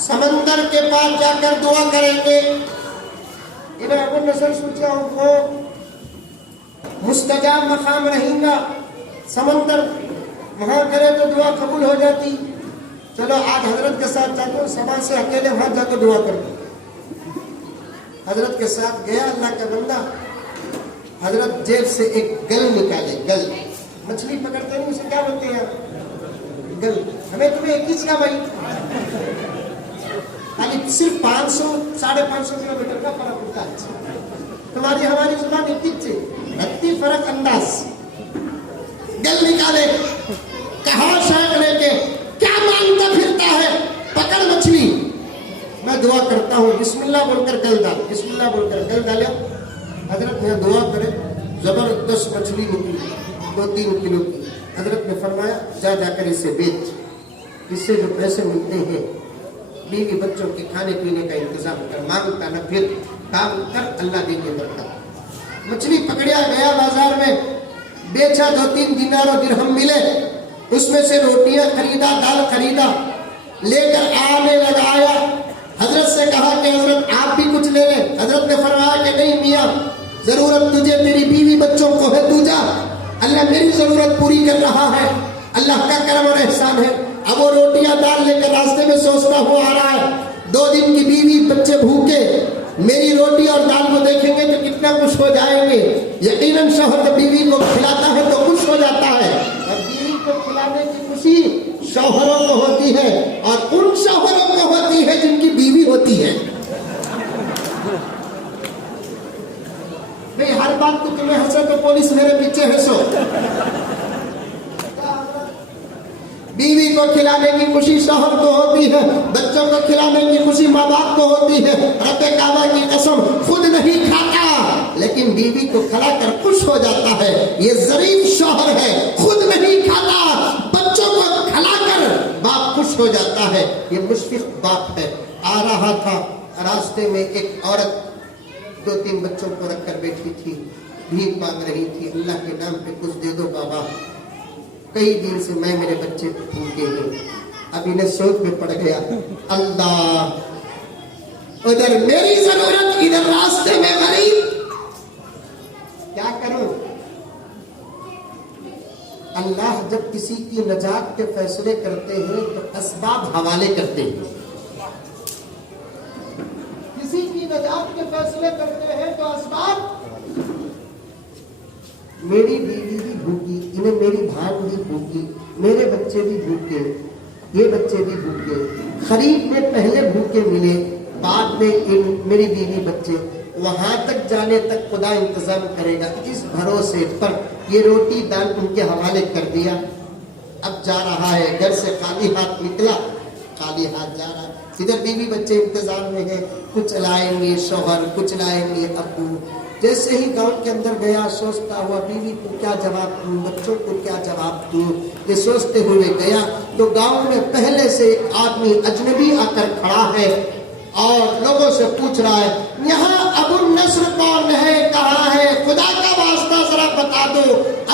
समंदर के पास जाकर दुआ करेंगे। इन्हें अबुल नस्र सोचा वो मुस्तजाब मकाम रहेगा, समंदर वहां करे तो दुआ कबूल हो जाती। चलो आज हजरत के साथ जाकर समाज से अकेले वहां जाकर दुआ कर। हजरत के साथ गया अल्लाह का बंदा। हजरत जेब से एक गल निकाले, गल, मछली पकड़ते नहीं, उसे क्या बोलते हैं? गल। हमें तुम्हें एक ही भाई, खाली सिर्फ 500 550 किलोमीटर का फर्क होता है। तुम्हारी हमारी जुबान इतनी फर्क अंदाज। गल निकाले, कहा शायद लेके, क्या मांगता फिरता है? पकड़ मछली, मैं दुआ करता हूँ, बिस्मिल्लाह बोलकर गल डाल, बिस्मिल्लाह बोलकर गल डाले। हजरत ने दुआ करे, जबरदस्त मछली निकली 2-3 किलो की। हजरत ने फरमाया जा जाकर इसे बेच, इससे जो पैसे मिलते हैं बीवी बच्चों के खाने पीने का इंतजाम कर, मांगता न फिर, काम कर, अल्लाह देंगे बरकत। मछली पकड़ा गया बाजार में, बेचा, 2-3 दिनार और दिरहम मिले, उसमें से रोटियां खरीदा, दाल खरीदा, लेकर आने लगाया। हजरत से कहा कि हजरत आप भी कुछ ले ले। हजरत ने फरमाया कि नहीं मियाँ, जरूरत तुझे तेरी बीवी बच्चों को है, तू जा, अल्लाह मेरी जरूरत पूरी कर रहा है, अल्लाह का करम और एहसान है। अब वो रोटियां दाल लेकर रास्ते में सोचता हुआ आ रहा है, 2 दिन की बीवी बच्चे भूखे, मेरी रोटी और दाल को देखेंगे तो कितना खुश हो जाएंगे। यकीनन शौहर जब बीवी को खिलाता है तो खुश हो जाता है, और बीवी को खिलाने की खुशी शौहरों को होती है, और उन शौहरों को होती है जिनकी बीवी होती है। भाई हर बात को तुम्हें हंसे तो पुलिस मेरे पीछे हंसो। बीवी को खिलाने की खुशी शौहर को होती है, बच्चों को खिलाने की खुशी माँ बाप को होती है। रब्बे काबा की कसम, खुद नहीं खाता लेकिन बीवी को खिलाकर खुश हो जाता है। ये जरीफ शौहर है, खुद नहीं खाता, बच्चों को खिलाकर बाप खुश हो जाता है। ये मुशफिक बाप है। आ रहा था रास्ते में एक औरत 2-3 बच्चों को रखकर बैठी थी, भीख मांग रही थी, अल्लाह के नाम पे कुछ दे दो बाबा, कई दिन से मैं मेरे बच्चे भूखे हैं। अब इन्हें सोच में पड़ गया, अल्लाह उधर मेरी जरूरत, इधर रास्ते में गरीब, क्या करूं? अल्लाह जब किसी की नजात के फैसले करते हैं तो असबाब हवाले करते हैं। किसी की नजात के फैसले करते हैं तो असबाब, मेरी बीवी भी भूखी, इन्हें मेरी भान भी भूखी, मेरे बच्चे भी भूखे, ये बच्चे भी भूखे, खरीद में पहले भूखे मिले, बाद में मेरी बीवी बच्चे, वहां तक जाने तक खुदा इंतजाम करेगा, इस भरोसे पर ये रोटी दान उनके हवाले कर दिया। अब जा रहा है, घर से खाली हाथ निकला, खाली हाथ जा रहा है, इधर बीवी बच्चे इंतजार में है, कुछ लाएंगे शौहर, कुछ लाएंगे अब्बू। जैसे ही गांव के अंदर गया, सोचता हुआ बीवी को क्या जवाब दूं, बच्चों को क्या जवाब दूं, ये सोचते हुए गया तो गांव में पहले से एक आदमी अजनबी आकर खड़ा है और लोगों से पूछ रहा है, यहाँ अबू नस्र कौन है, कहाँ है, खुदा का वास्ता जरा बता दो,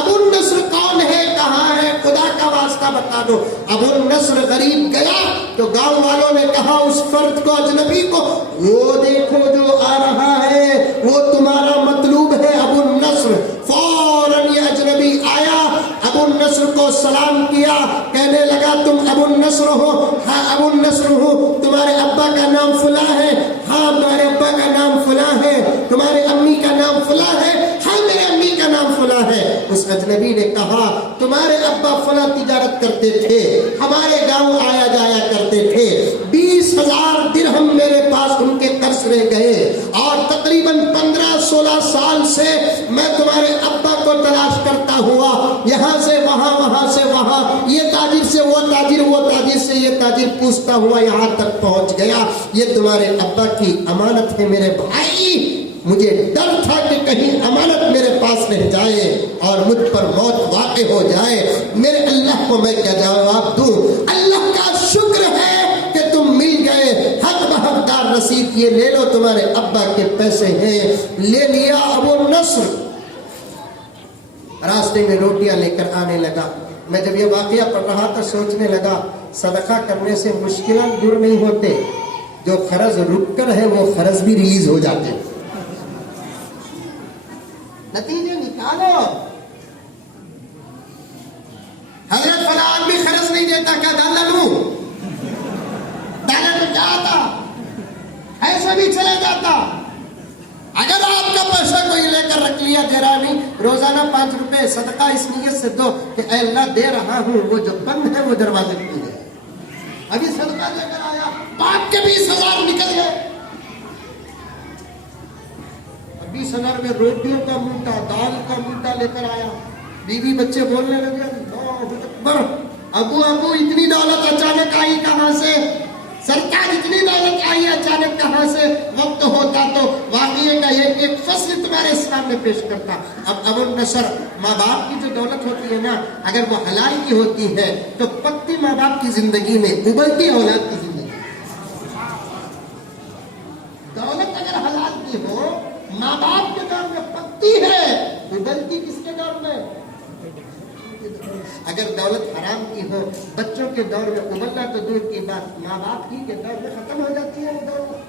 अबू नस्र कौन है, कहाँ है, खुदा का वास्ता बता दो। अबू नस्र गरीब गया तो गांव वालों ने कहा उस फर्द को, अजनबी को, वो देखो जो आ रहा है, वो तुम्हारा मतलूब है अबू नस्र। फौरन ये अजनबी आया, अबू नस्र को सलाम किया, कहने लगा तुम अबू नस्र हो? हाँ अबू नस्र हो। तुम्हारे अब्बा का नाम फुला है? हाँ तुम्हारे अब्बा का नाम फुला है। तुम्हारे अम्मी का नाम फुला है? हाँ मेरे अम्मी का नाम फुला है। उस अजनबी ने कहा तुम्हारे अब्बा फला तिजारत करते थे, हमारे गांव आया जाया करते थे, 20,000 दिरहम मेरे पास उनके कर्ज रह गए और तकरीबन 15-16 साल से मैं तुम्हारे अब्बा को तलाश करता हुआ यहाँ से वहाँ, वहाँ से वहाँ, ये ताजिर से वो ताजिर, वो ताजिर से ये ताजिर पूछता हुआ यहाँ तक पहुँच गया। ये तुम्हारे अब्बा की अमानत है मेरे भाई। मुझे डर था कि कहीं अमानत मेरे पास रह जाए और मुझ पर मौत वाक़े हो जाए। मेरे अल्लाह को मैं क्या जवाब दूं? अल्लाह का शुक्र है कि तुम मिल गए। हक बहकदार रसीद ये ले लो, तुम्हारे अब्बा के पैसे हैं। ले लिया अबू नस्र, रास्ते में रोटियां लेकर आने लगा। मैं जब ये वाकया पढ़ रहा था सोचने लगा, सदका करने से मुश्किलात दूर नहीं होते, जो खर्च रुक कर है वो खर्च भी रिलीज हो जाते हैं। नतीजे निकालो। हजरत फला आदमी खर्च नहीं देता, क्या डाला लूं? डाला तो क्या आता, ऐसा भी चला जाता। अगर आपका पैसा कोई लेकर रख लिया, दे रहा नहीं, रोजाना 5 रुपए सदका इस नीयत से दो कि अल्लाह दे रहा हूं, वो जो बंद है वो दरवाजे खुल गए। अभी सदका लेकर आया, बाप के 20,000 निकल गए। 20,000 में रोटियों का मूठा, दाल का मूठा लेकर आया। बीवी बच्चे बोलने लगे अल्लाहू अकबर, अबू अबू इतनी दौलत अचानक आई कहां से? सरकार इतनी दौलत आई अचानक कहां से? वक्त होता तो वाक़िए का एक फसल तुम्हारे सामने पेश करता। अब अबू नस्र, माँ बाप की जो दौलत होती है ना, अगर वो हलाल की होती है तो पक्की माँ बाप की जिंदगी में उबलती औलाद की जिंदगी। दौलत अगर हलाल की हो, माँ बाप के दौर में पकती है, उबलती किसके दौर में? अगर दौलत हराम की हो, बच्चों के दौर में उबलना तो दूर की बात, माँ बाप की के दौर में खत्म हो जाती है दौलत।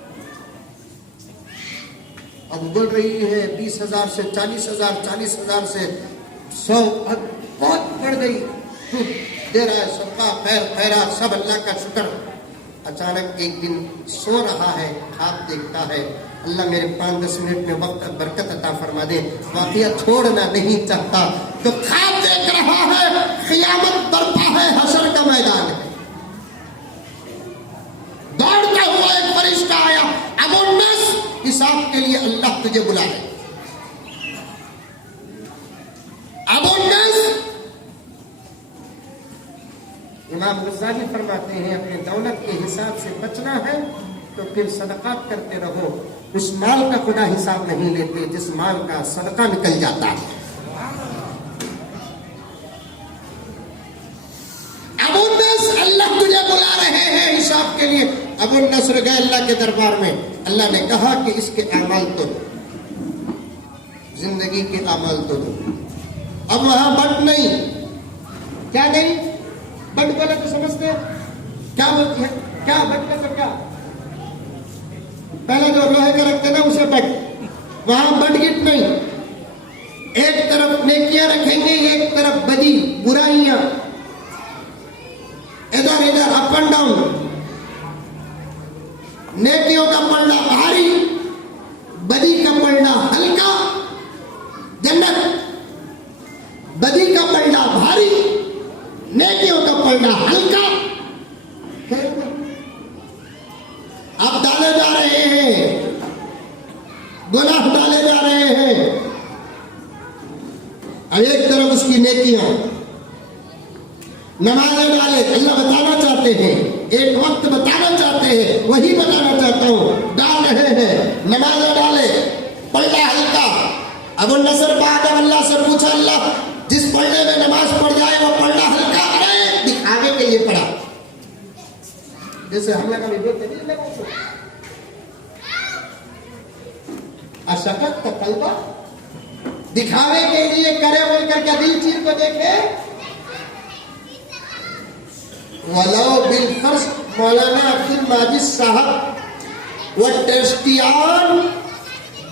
अब उबल रही है 20,000 से 40,000, 40,000 से 100, अब बहुत बढ़ गई। दे रहा है सबका खैर खैरा, सब अल्लाह का शुक्र। अचानक एक दिन सो रहा है, ख्वाब देखता है। अल्लाह मेरे 5-10 मिनट में वक्त बरकत अता फरमा दे, वाक़िया छोड़ना नहीं चाहता। तो ख्वाब देख रहा है क़यामत बरपा है, हशर का मैदान है। दौड़ता हुआ एक फरिश्ता आया, अबू नस्र हिसाब के लिए अल्लाह तुझे बुला रहे। अबू नस्र, इमाम गज़ाली फरमाते हैं अपने दौलत के हिसाब से बचना है तो फिर सदक़ात करते रहो। उस माल का खुदा हिसाब नहीं लेते जिस माल का सदका निकल जाता है। अबू नस्र, अल्लाह तुझे बुला रहे हैं हिसाब के लिए। अबू नस्र गए अल्लाह के दरबार में। अल्लाह ने कहा कि इसके अमाल तो जिंदगी के अमल तो दो। अब वहां बट नहीं, क्या नहीं, बट बोला तो समझते हैं क्या बोलते हैं, क्या बट का क्या, पहले जो लोहे का रखते ना उसे बट, वहां बट गिट नहीं, एक तरफ नेकियां रखेंगे, एक तरफ बदी बुराइयां, इधर इधर अप एंड डाउन। नेकियों का पलड़ा भारी, बदी का पलड़ा हल्का, जन्नत। बदी का पलड़ा भारी, नेकियों का पलड़ा हल्का। आप डाले जा रहे हैं, गुनाह डाले जा रहे हैं। अब एक तरफ उसकी नेकियां, नमाजें डाले, अल्लाह बताना चाहते हैं, एक वक्त बताना चाहते हैं, वही बताना चाहता हूं, डाल रहे हैं, नमाजें डाले, पलड़ा हल्का। अबू नसर बाद अल्लाह से पूछा, अल्लाह जिस पलड़े में नमाज पढ़ जाए वो पलड़ा हल्का, अरे दिखावे के लिए पड़ा, जैसे हम लोग अभी बोलते नहीं लगा अशकत का कल्बा, दिखावे के लिए करे बोलकर क्या दिल चीर को देखे। वलो बिल फर्ज मौलाना अब्दुल माजिद साहब वो टेस्टियान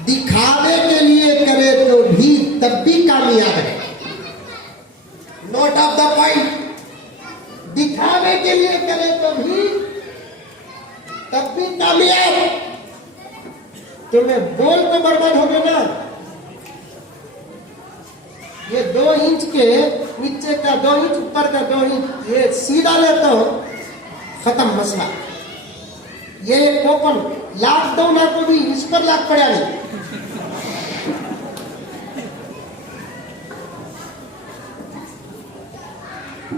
दिखावे के लिए करे तो भी तब भी कामयाब है। नोट ऑफ द पॉइंट, दिखावे के लिए करे तो भी तब भी कामयाब। तुम्हें बोल तो बर्बाद हो गए ना। ये 2 इंच के नीचे का 2 इंच, ऊपर का 2 इंच, ये सीधा ले तो खत्म मसला। ये ओपन लाख दो ना तो भी इस पर लाख पड़ा नहीं।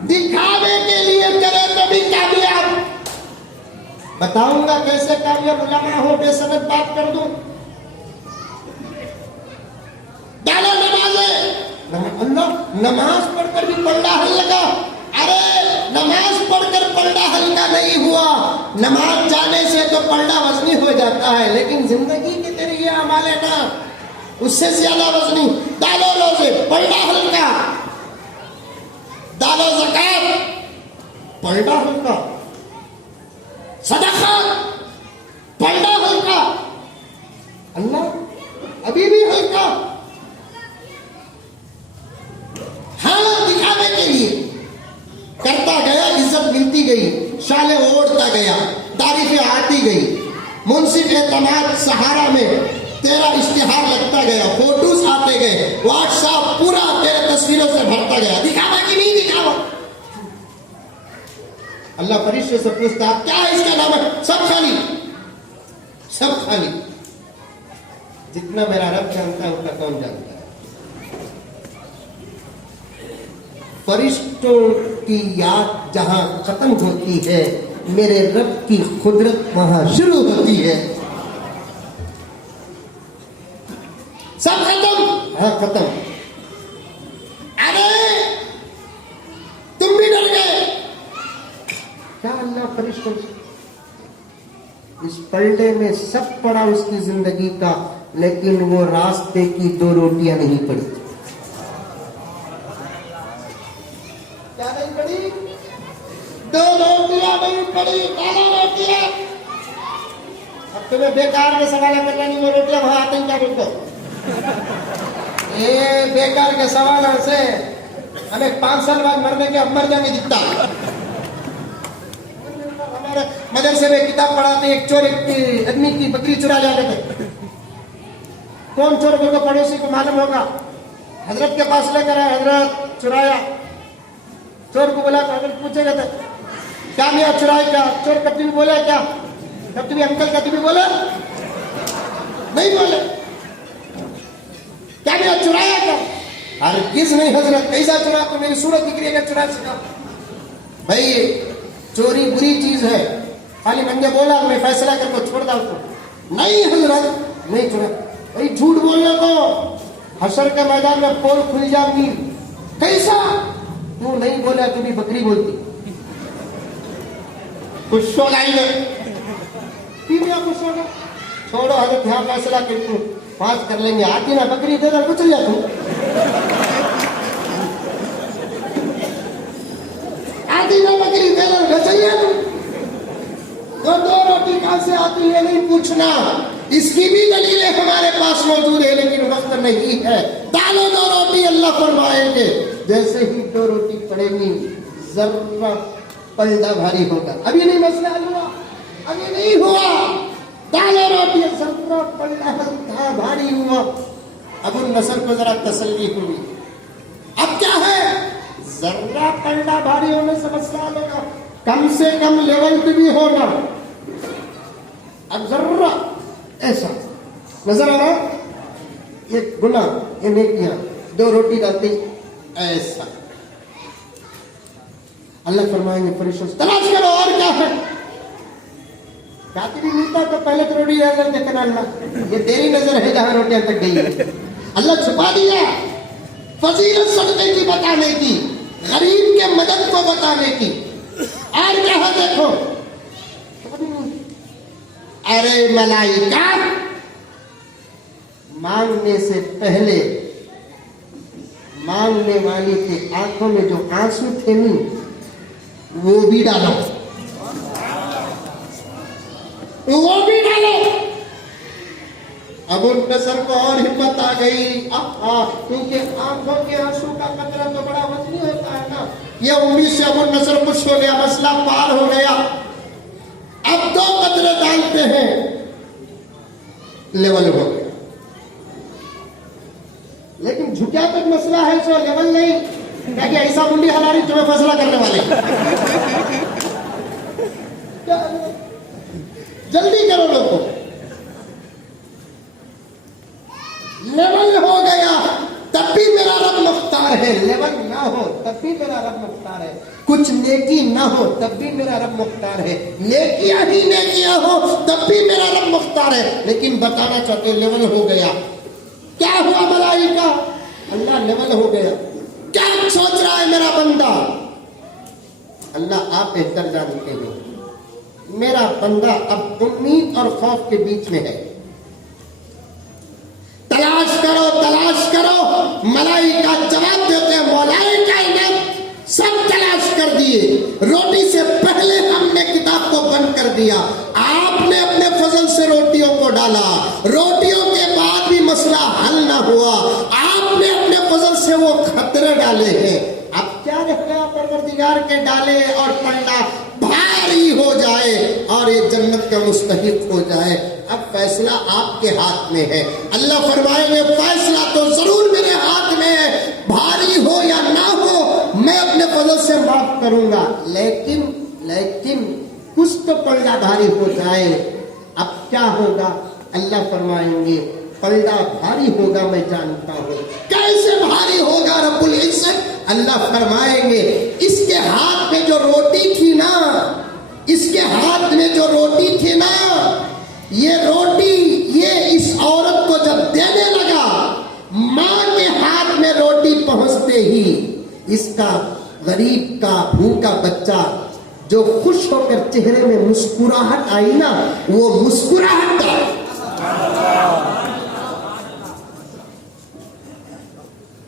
दिखावे के लिए करे तो भी कामयाब। बताऊंगा कैसे कामयाब उलमा हो, बेसनद बात कर दूं। डालो नमाज़े, अल्लाह नमाज पढ़कर भी पलड़ा हल्का। अरे नमाज पढ़कर पलड़ा हल्का नहीं हुआ, नमाज जाने से तो पलड़ा वजनी हो जाता है, लेकिन जिंदगी के तेरे ये अमाल है ना, उससे ज्यादा वजनी। डालो रोजे, पलड़ा हल्का। डालो ज़कात, पलड़ा हल्का। सदका, पलड़ा हल्का। अल्लाह अभी भी हल्का। हाँ, दिखाने के लिए करता गया, इज्जत मिलती गई, शाले ओढ़ता गया, तारीफें आती गई। मुंसिफ एतमाद सहारा में तेरा इश्तिहार लगता गया, फोटोज आते गए, व्हाट्सएप पूरा तेरे तस्वीरों से भरता गया। दिखावा कि नहीं दिखावा? अल्लाह फरिश्ते से पूछता, क्या इसका नाम है? सब खाली, सब खाली। जितना मेरा रब जानता है उतना कौन जानता है? फरिश्तों की याद जहां खत्म होती है, मेरे रब की कुदरत वहां शुरू होती है। सब खत्म, हाँ खत्म। अरे तुम भी डर गए क्या? अल्लाह फरिश्तों, इस पलड़े में सब पड़ा उसकी जिंदगी का, लेकिन वो रास्ते की 2 रोटियां नहीं पड़ी। क्या नहीं पड़ी? 2 रोटियां नहीं पड़ी, 12 रोटियां। अब तुम्हें बेकार में सवाल करना नहीं, वो रोटियां वहां आते हैं क्या बोलते? ये बेकार के सवाल से हमें 5 साल बाद मरने के, अब मर जाने दिखता। हमारे मदरसे में किताब पढ़ाते, एक चोर एक आदमी की बकरी चुरा जाते थे। कौन चोर को पड़ोसी को मालूम होगा, हजरत के पास लेकर आया, हजरत चुराया। चोर को बोला, हजरत पूछेगा तो क्या लिया, चुराया क्या? चोर कभी भी बोला क्या? कभी भी अंकल कभी भी बोला नहीं, बोले क्या लिया, चुराया क्या? अरे किस नहीं हजरत, कैसा चुरा? तो मेरी सूरत दिख रही है, चुरा सका। भाई चोरी बुरी चीज है, खाली मैंने बोला मैं फैसला करके छोड़ डाल तो नहीं हजरत नहीं चुरा। भाई झूठ बोलने को हशर के मैदान में पोल खुल जाएगी। कैसा? तू नहीं बोला, तू भी बकरी बोलती। कुछ हो नहीं, खुश होगा, छोड़ो हजरत, यहाँ फैसला करती हूँ। 5 कर लेंगे, आती ना बकरी दे दो कुछ जा तुम, आती ना बकरी दे दो चाहिए तुम, तो 2 रोटी कहां से आती है नहीं पूछना, इसकी भी दलीलें हमारे पास मौजूद है, लेकिन वक्त नहीं है। डालो 2 रोटी, अल्लाह फरमाएंगे जैसे ही 2 रोटी पड़ेंगी जर्रा पलड़ा भारी होगा। अभी नहीं मसला हुआ, अभी नहीं हुआ, डालो रोटी जर्रा पलड़ा हल्का भारी हुआ। अब उन नस्ल को जरा तसल्ली हुई, अब क्या है, जर्रा पलड़ा भारी होने से मसला लगा, कम से कम लेवल पे भी होना। अब जर्रा ऐसा नजर आ रहा, ये गुना, ये नेकियां, 2 रोटी डालती ऐसा। अल्लाह फरमाएंगे फरिश्तों से तलाश करो और क्या है, कातिरी मिलता तो पहले तो रोटी डाल देखना, अल्लाह ये तेरी नजर है जहां रोटियां तक गई है। अल्लाह छुपा दिया फजीलत सदके की बताने की, गरीब के मदद को बताने की, और क्या है देखो, अरे मलाइका मांगने से पहले मांगने वाली की आंखों में जो आंसू थे नहीं वो भी डालो, वो भी डालो। अब उन नजर को और हिम्मत आ गई, क्योंकि आंखों के आंसू का कतरा तो बड़ा वजनी होता है ना, ये उम्मीद से अब उन नजर खुश हो गया, मसला पार हो गया। अब 2 कतरे डालते हैं, लेवल हो गया, लेकिन झुकिया तक मसला है सो लेवल नहीं, क्या कि ऐसा मुंडी हलारी तुम्हें फैसला करने वाले, जल्दी करो लोगों, लेवल हो गया तब भी मेरा रब मुख्तार है, लेवल ना हो तब भी मेरा रब मुख्तार है, कुछ नेकी ना हो तब भी मेरा रब मुख्तार है, नेकियां ही नेकियां हो तब भी मेरा रब मुख्तार है। लेकिन बताना चाहते लेवल हो गया, क्या हुआ मलाइका, अल्लाह लेवल हो गया, क्या सोच रहा है मेरा बंदा, अल्लाह आप बेहतर जानते हो, मेरा बंदा अब उम्मीद और खौफ के बीच में है, तलाश करो। मलाइका जवाब देते हैं, मलाइका ने सब तलाश कर दिए, रोटी से पहले हमने किताब को बंद कर दिया, आपने अपने फजल से रोटियों को डाला, रोटियों के बाद भी मसला हल ना हुआ, आपने अपने फजल से वो खतरे डाले हैं। अब क्या रह गया, परवरदिगार के डाले और पलड़ा भारी हो जाए और ये जन्नत का मुस्तहिक हो जाए। अब फैसला आपके हाथ में है, अल्लाह फरमाएंगे फैसला तो जरूर मेरे हाथ में है, भारी हो या ना हो मैं अपने फजल से माफ करूंगा, लेकिन कुछ तो पलड़ा भारी हो जाए। अब क्या होगा, अल्लाह फरमाएंगे पलड़ा भारी होगा, मैं जानता हूं। कैसे भारी होगा रब्बुल इज्जत, अल्लाह फरमाएंगे इसके हाथ में जो रोटी थी ना, इसके हाथ में जो रोटी थी ना, ये रोटी ये इस औरत को जब देने लगा, मां के हाथ में रोटी पहुंचते ही इसका गरीब का भूखा बच्चा जो खुश होकर चेहरे में मुस्कुराहट आई ना, वो मुस्कुराहट का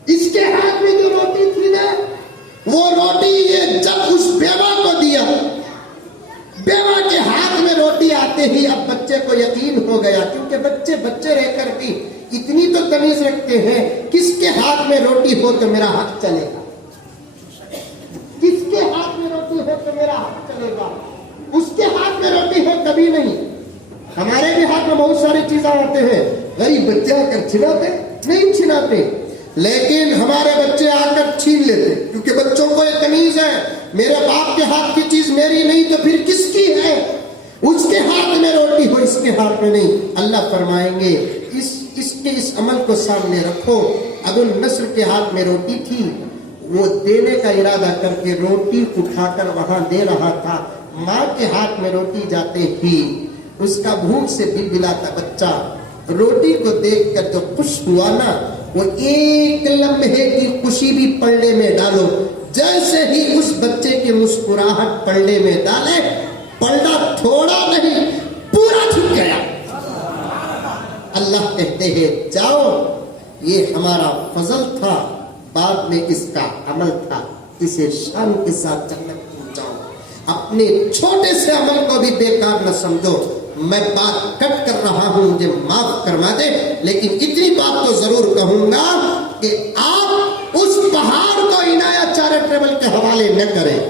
इसके हाथ में जो रोटी थी ना, वो रोटी ये जब उस बेवा को दिया, बेवा के हाथ में रोटी आते ही अब बच्चे को यकीन हो गया, क्योंकि बच्चे रहकर भी इतनी तो तमीज रखते हैं, किसके हाथ में रोटी हो तो मेरा हक चलेगा, किसके हाथ में रोटी हो तो मेरा हक चलेगा, उसके हाथ में रोटी हो कभी नहीं। हमारे भी हाथ में बहुत सारी चीजें आते हैं, गरीब बच्चे आकर छिनाते नहीं छिनाते, लेकिन हमारे बच्चे आकर छीन लेते, क्योंकि बच्चों को ये तमीज है, मेरे बाप के हाथ की चीज मेरी नहीं तो फिर किसकी है, उसके हाथ में रोटी हो इसके हाथ में नहीं। अल्लाह फरमाएंगे इसके इस अमल को सामने रखो। अब उन नस्ल के हाथ में रोटी थी, वो देने का इरादा करके रोटी उठाकर वहां दे रहा था, माँ के हाथ में रोटी जाते ही उसका भूख से बिलबिलाता बच्चा रोटी को देखकर जो खुश हुआ ना, वो एक लम्हे की खुशी भी पलड़े में डालो, जैसे ही उस बच्चे की मुस्कुराहट पलड़े में डाले, पलड़ा थोड़ा नहीं पूरा छूट गया। अल्लाह कहते हैं जाओ, ये हमारा फजल था, बाद में इसका अमल था, इसे शान के साथ जन्नत पहुंचाओ। अपने छोटे से अमल को भी बेकार न समझो। मैं बात कट कर रहा हूं, मुझे माफ करवा दे, लेकिन इतनी बात तो जरूर कहूंगा कि आप उस पहाड़ को इनायत चैरिटेबल के हवाले न करें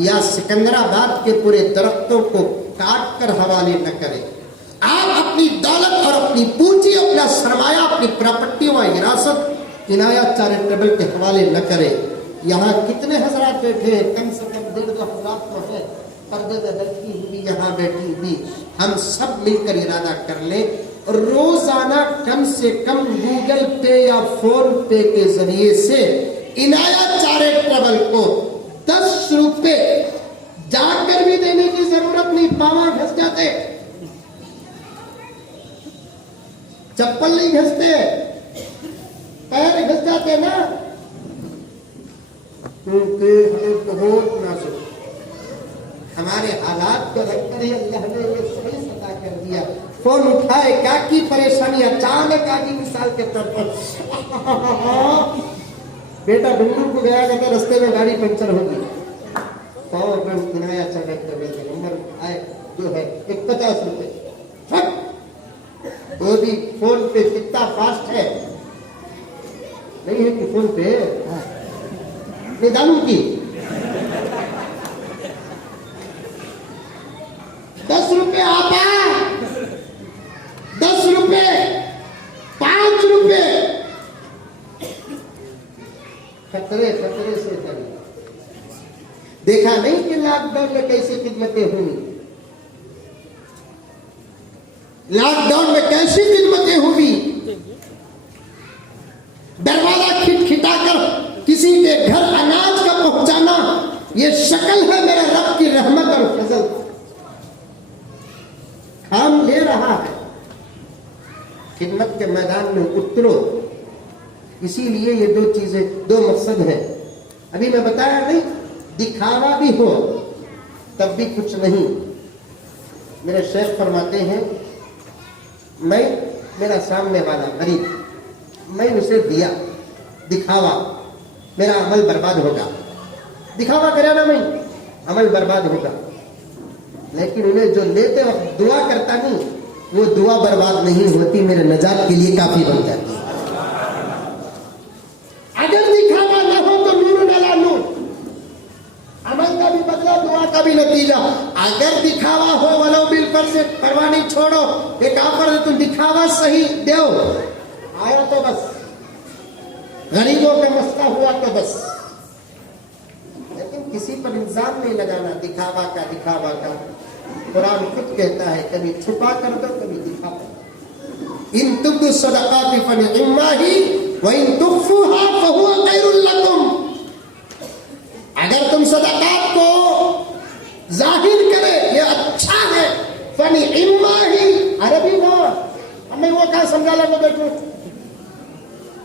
या सिकंदराबाद के पूरे दरख्तों को काट कर हवाले न करें। आप अपनी दौलत और अपनी पूंजी, अपना सरमाया, अपनी प्रॉपर्टी व विरासत इनायत चैरिटेबल के हवाले न करें। यहाँ कितने हजरात बैठे हैं? कम से कम 1.5-2 हजरात तो है, पर्दे में बैठी हुई, यहाँ बैठी हुई। हम सब मिलकर इरादा कर लें, रोजाना कम से कम गूगल पे या फोन पे के जरिए से इनायत चैरिटेबल को 10 रुपए जाकर भी देने की जरूरत नहीं। पाँव घस जाते, चप्पल नहीं घसते, पैर घस जाते ना, क्योंकि बहुत नाजुक हमारे हालात को रखकर ही अल्लाह ने ये सही सदा कर दिया। फोन उठाए, क्या की परेशानी अचानक आ गई। मिसाल के तौर पर बेटा बेंगलुरु को गया था, रास्ते में गाड़ी पंचर हो गई, नंबर आए जो है 50 रुपए, वो भी फोन पे कितना फास्ट है, नहीं है कि फोन पे निदानू की 10 रुपए आपा, 10 रुपए, 5 रुपए, खतरे खतरे से करिए। देखा नहीं कि लॉकडाउन में कैसी खिदमतें हुई, लॉकडाउन में कैसी खिदमतें हुई। दरवाजा खिटखिटाकर किसी के घर अनाज का पहुंचाना, ये शक्ल है मेरे रब की रहमत और फजल। काम ले रहा है, खिदमत के मैदान में उतरो। इसीलिए ये 2 चीजें, 2 मकसद हैं। अभी मैं बताया नहीं, दिखावा भी हो तब भी कुछ नहीं। मेरे शेख फरमाते हैं, मैं मेरा सामने वाला गरीब, मैं उसे दिया, दिखावा, मेरा अमल बर्बाद होगा। दिखावा करे ना, मैं अमल बर्बाद होगा। लेकिन उन्हें जो लेते वक्त दुआ करता नहीं, वो दुआ बर्बाद नहीं होती, मेरे नजात के लिए काफी बन जाती है। अगर दिखावा न हो तो नूर डाला नूर, अमल का भी बदला, दुआ का भी नतीजा। अगर दिखावा हो, वलो बिल पर से परवाह नहीं, छोड़ो, एक ऑफर है, तुम दिखावा सही दो, आया तो बस, गरीबों का मसला हुआ तो बस, लेकिन किसी पर इल्जाम नहीं लगाना दिखावा का। कुरान खुद कहता है, कभी छुपा कर दो, कभी दिखा दो। इन तुब्दु सदक़ाति फनिअम्माहि व इन तुख्फूहा फहुवा खैरुल लकुम। अगर तुम सदक़ात को जाहिर करे, ये अच्छा है। फनिअम्माहि, अरबी वो, हमें वो कहा समझा लगा बैठो।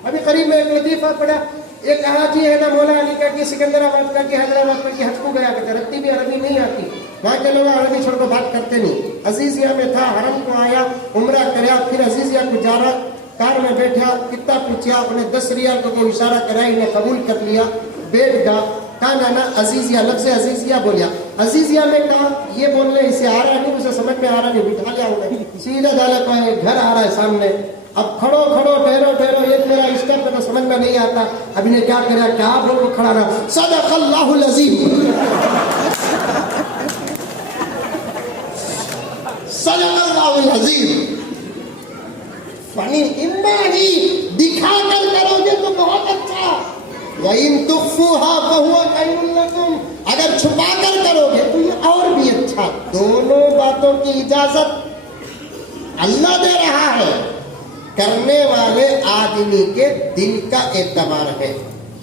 अभी करीब में एक लतीफा पड़ा, एक कहाजी है ना, मौला अली का कि सिकंदराबाद का कि हैदराबाद का कि हज को गया करता, रत्ती भी अरबी नहीं आती, वहाँ के लोग अरबी छोड़ को बात करते नहीं। अजीजिया में था, हरम को आया, उम्रा कराया, फिर अजीजिया को जा रहा, कार में बैठा, कितना पूछा, अपने 10 रियाल को इशारा कराया, इन्हें कबूल कर लिया, बैठ गया, कहा ना अजीजिया, लफ्ज़ अजीजिया बोलिया। अजीजिया में कहा, ये बोलने इसे आ रहा नहीं, उसे समझ में आ रहा नहीं, बिठा लिया उन्हें, सीधा डाला पाए, घर आ रहा है सामने। अब खड़ो ठहरो, ये मेरा स्टेप तो समझ में नहीं आता। अभी ने क्या करा, क्या बोल को खड़ा रहा, सदक़ल्लाहुल अज़ीम, सदक़ल्लाहुल अज़ीम। फनिअम्माहि, दिखा कर करोगे तो बहुत अच्छा, व इन तुख्फूहा फहुवा खैरुल लकुम, अगर छुपा कर करोगे तो ये और भी अच्छा। दोनों बातों की इजाजत अल्लाह दे रहा है, करने वाले आदमी के दिल का एतबार है।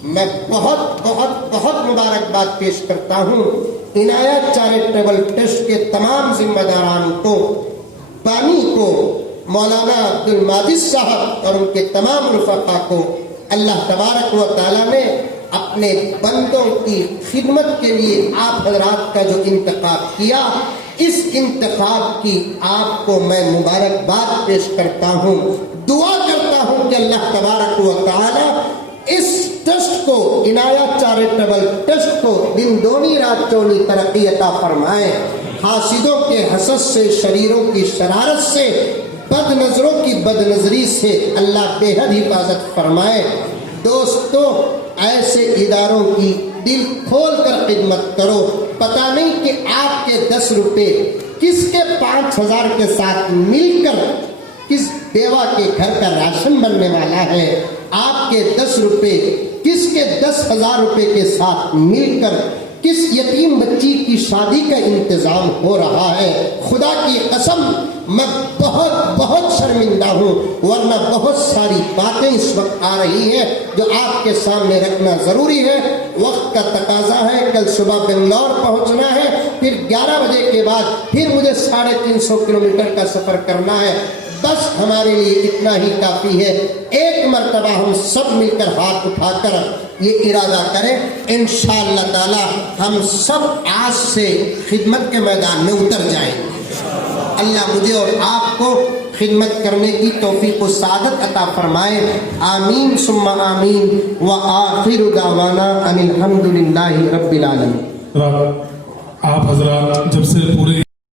मैं बहुत मुबारकबाद पेश करता हूँ इनायत चैरिटेबल ट्रस्ट के तमाम जिम्मेदारान को, बानी को, मौलाना अब्दुल माजिद साहब और उनके तमाम रुफका को। अल्लाह तबारक व तआला ने अपने बंदों की खिदमत के लिए आप हजरात का जो इंतखाब किया, इस इंतखाब की आपको मैं मुबारकबाद पेश करता हूँ। दुआ करता हूँ कि अल्लाह तबारक व तआला इस ट्रस्ट को, इनाया चैरिटेबल ट्रस्ट को दिन दोनी रात चौनी तरक्की अता फरमाए। हासिदों के हसद से, शरीरों की शरारत से, बद नजरों की बदनजरी से अल्लाह बेहद हिफाजत फरमाए। दोस्तों, ऐसे इदारों की दिल खोल कर खिदमत करो। पता नहीं कि आपके 10 रुपए किसके 5,000 के साथ मिलकर किस बेवा के घर का राशन बनने वाला है। आपके 10 रुपए किसके 10,000 रुपए के साथ मिलकर किस यतीम बच्ची की शादी का इंतजाम हो रहा है। खुदा की कसम, मैं बहुत बहुत शर्मिंदा हूँ, वरना बहुत सारी बातें इस वक्त आ रही हैं जो आपके सामने रखना ज़रूरी है। वक्त का तकाजा है, कल सुबह बेंगलोर पहुँचना है, फिर 11 बजे के बाद फिर मुझे 350 किलोमीटर का सफ़र करना है। बस हमारे लिए इतना ही काफ़ी है। एक मर्तबा हम सब मिलकर हाथ उठाकर ये इरादा करें, इंशाअल्लाह ताला हम सब आज से खिदमत के मैदान में उतर जाएंगे। अल्लाह मुझे और आपको खिदमत करने की तौफीक व सादत अता फरमाए। आमीन सुम्मा आमीन व आखिरु दावाना अनिल हम्दुलिल्लाहि रब्बिल आलमीन। आप हजरात जब से पूरे